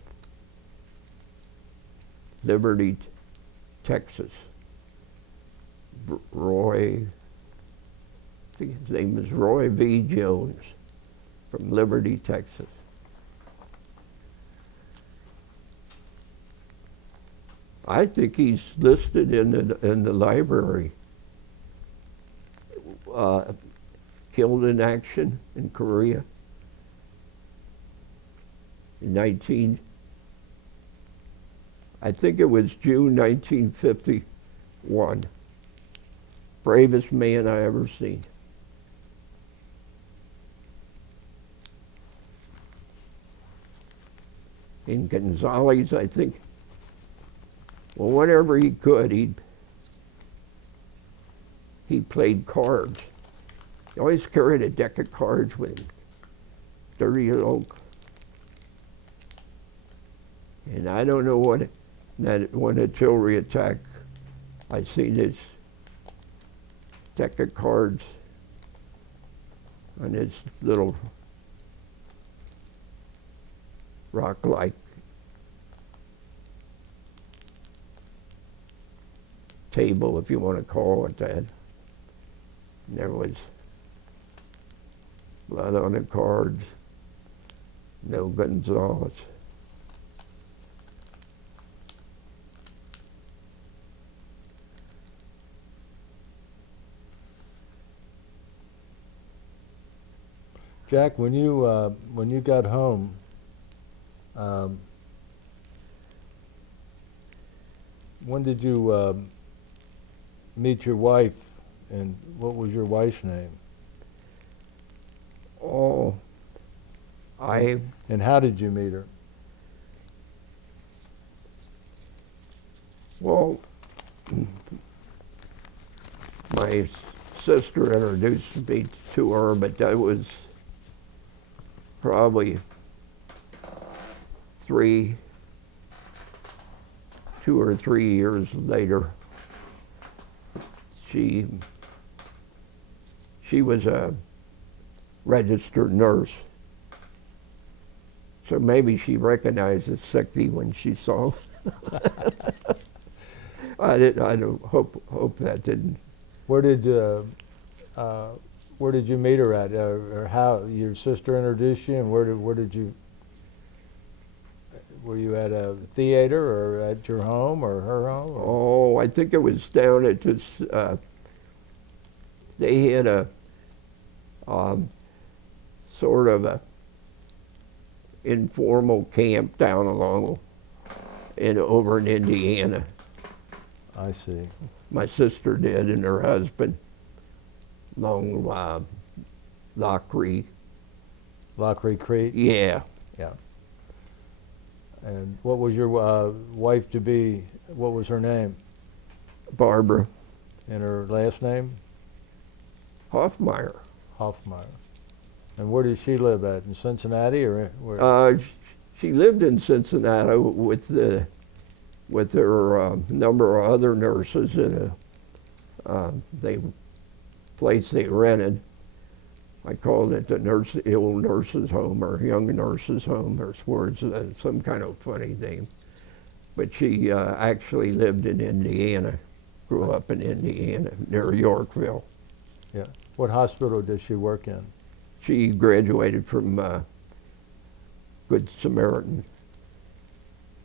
Liberty, Texas. Roy, I think his name is Roy V. Jones from Liberty, Texas. I think he's listed in the library. Killed in action in Korea in I think it was June 1951. Bravest man I ever seen. In Gonzales, I think, well, whenever he could, he played cards. He always carried a deck of cards with him, dirty oak. And I don't know when the artillery attack, I seen his deck of cards on his little rock-like table, if you want to call it that. And there was blood on the cards, no Gonzales. Jack, when you got home, when did you meet your wife, and what was your wife's name? Oh, And how did you meet her? Well, my sister introduced me to her, but that was probably 2 or 3 years later. She was a registered nurse, so maybe she recognized the sickie when she saw it. I don't hope that didn't. Where did you meet her at, or how your sister introduced you, and where did you? Were you at a theater, or at your home, or her home? Or? Oh, I think it was down at this. They had a sort of a informal camp down along over in Indiana. I see. My sister did, and her husband, along Lockery. Lockery Creek? Yeah, Yeah. And what was your wife to be, what was her name? Barbara And her last name? Hoffmeyer. Hoffmeyer. And where did she live at? In Cincinnati or where? She lived in Cincinnati with her number of other nurses in a place they rented. I called it the old nurses' home or young nurses' home. There's words, some kind of funny name. But she actually lived in Indiana, grew up in Indiana, near Yorkville. Yeah. What hospital did she work in? She graduated from Good Samaritan.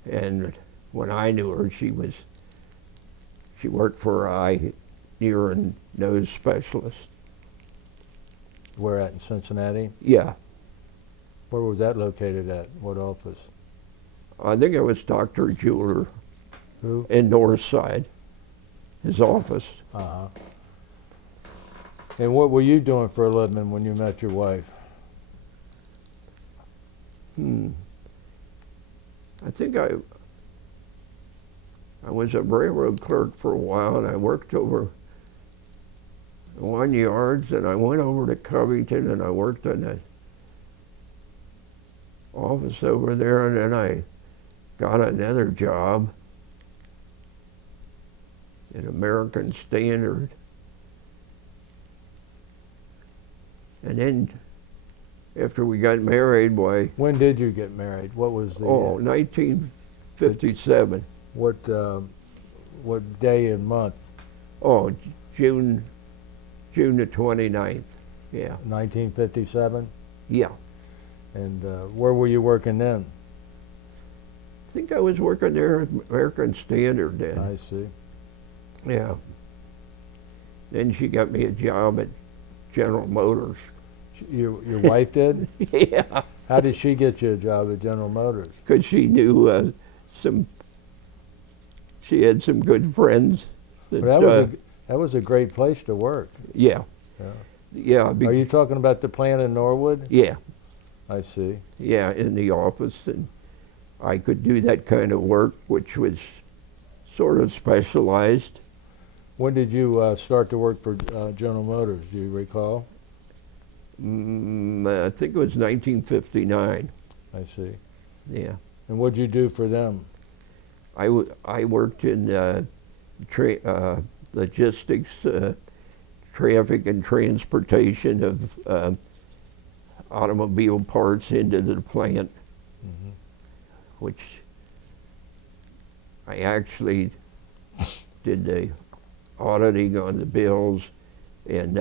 And when I knew her, she worked for an eye, ear, and nose specialist. Where at, in Cincinnati? Yeah, Where was that located at? What office? I think it was Dr. Jeweler Who? in Northside, his office. Uh-huh. And what were you doing for a living when you met your wife? I think I was a railroad clerk for a while, and I worked over 1 yards, and I went over to Covington, and I worked in the office over there, and then I got another job in American Standard. And then after we got married, why, When did you get married? What was the 1957. what day and month? Oh, June the 29th. Yeah. 1957. Yeah. And where were you working then? I think I was working there at American Standard then. I see. Yeah. Then she got me a job at General Motors. Your wife did? Yeah. How did she get you a job at General Motors? Because she knew she had some good friends. Well, that was a great place to work. Yeah. Yeah. Yeah. Are you talking about the plant in Norwood? Yeah. I see. Yeah, in the office, and I could do that kind of work, which was sort of specialized. When did you start to work for General Motors? Do you recall? I think it was 1959. I see. Yeah. And what did you do for them? I worked in logistics, traffic and transportation of automobile parts into the plant, which I actually did the auditing on the bills, and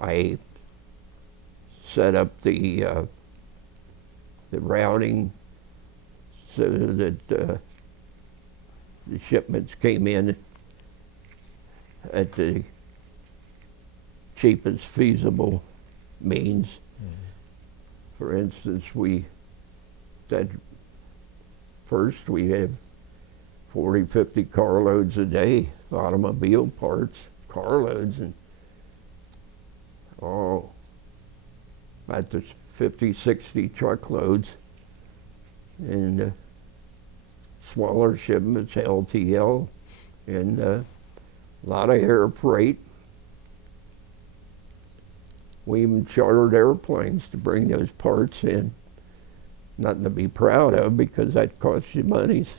I set up the routing so that the shipments came in at the cheapest feasible means. For instance, first we had 40, 50 carloads a day, automobile parts, carloads, and about the 50, 60 truckloads, and smaller shipments, LTL, and a lot of air freight. We even chartered airplanes to bring those parts in. Nothing to be proud of because that costs you monies.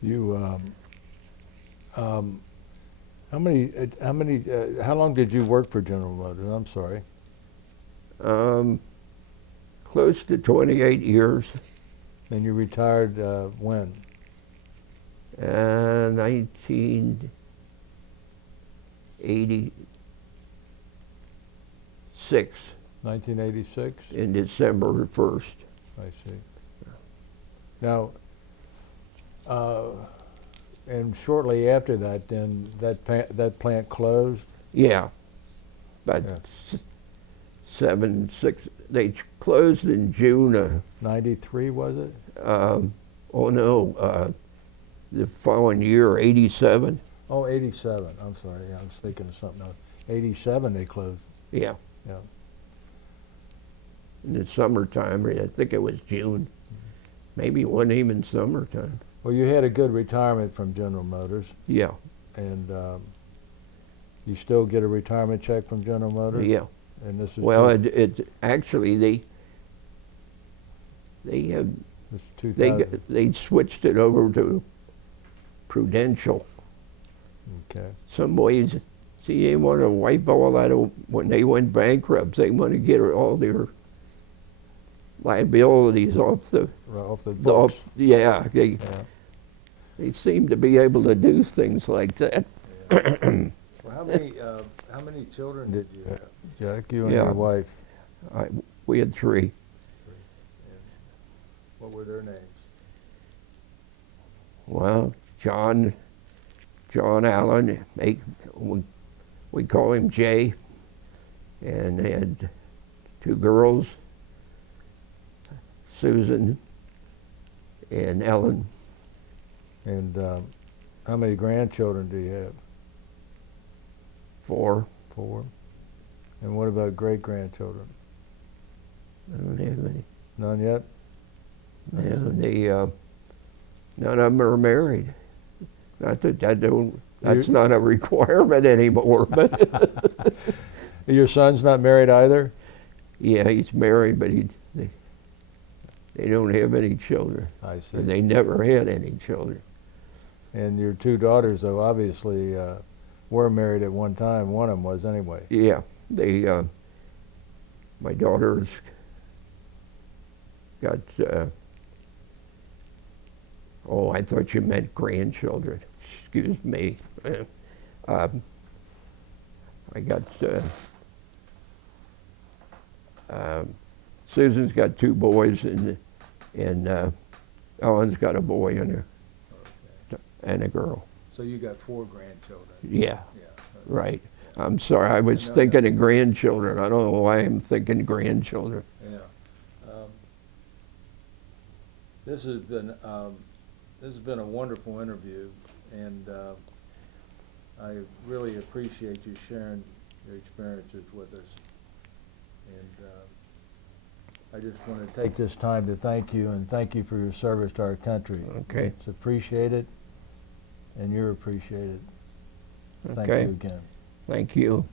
You how long did you work for General Motors? I'm sorry. Close to 28 years. And you retired when? 1986. 1986? In December 1st. I see. Now, and shortly after that, then that plant closed? Yeah. about Yeah. 6. They closed in June of, 93 was it? oh no, the following year, 87. Oh, 87. I'm sorry. I was thinking of something else. 87 they closed. Yeah, Yeah. in the summertime. I think it was June. Maybe it wasn't even summertime. Well, you had a good retirement from General Motors, Yeah, and you still get a retirement check from General Motors? yeah. And this is Well, it actually they have this is 2000. they switched it over to Prudential. Okay. Some ways, see, they want to wipe all that out. When they went bankrupt, they want to get all their liabilities off the Right off the books. yeah, Yeah. they seem to be able to do things like that. Yeah. Well, how many children did you have, Jack? You and Yeah. your wife? We had 3. And what were their names? Well, John Allen, we call him Jay, and they had 2 girls, Susan and Ellen. And how many grandchildren do you have? 4. 4. And what about great-grandchildren? I don't have any. None yet? Yeah, none of them are married. Not that that's not a requirement anymore, but Your son's not married either? yeah, he's married, but they don't have any children. I see. Or they never had any children. And your 2 daughters, though, obviously were married at one time. One of them was anyway. Yeah, my daughter's got, oh, I thought you meant grandchildren. Excuse me. I got, Susan's got 2 boys, and Ellen's got a boy and a girl. So you got 4 grandchildren? Yeah, Yeah. right. I'm sorry, I was No, thinking of grandchildren. I don't know why I'm thinking grandchildren. Yeah. This has been a wonderful interview, and I really appreciate you sharing your experiences with us. And I just want to take this time to thank you, and thank you for your service to our country. Okay. It's appreciated, and you're appreciated. Thank Okay. you again. Thank you.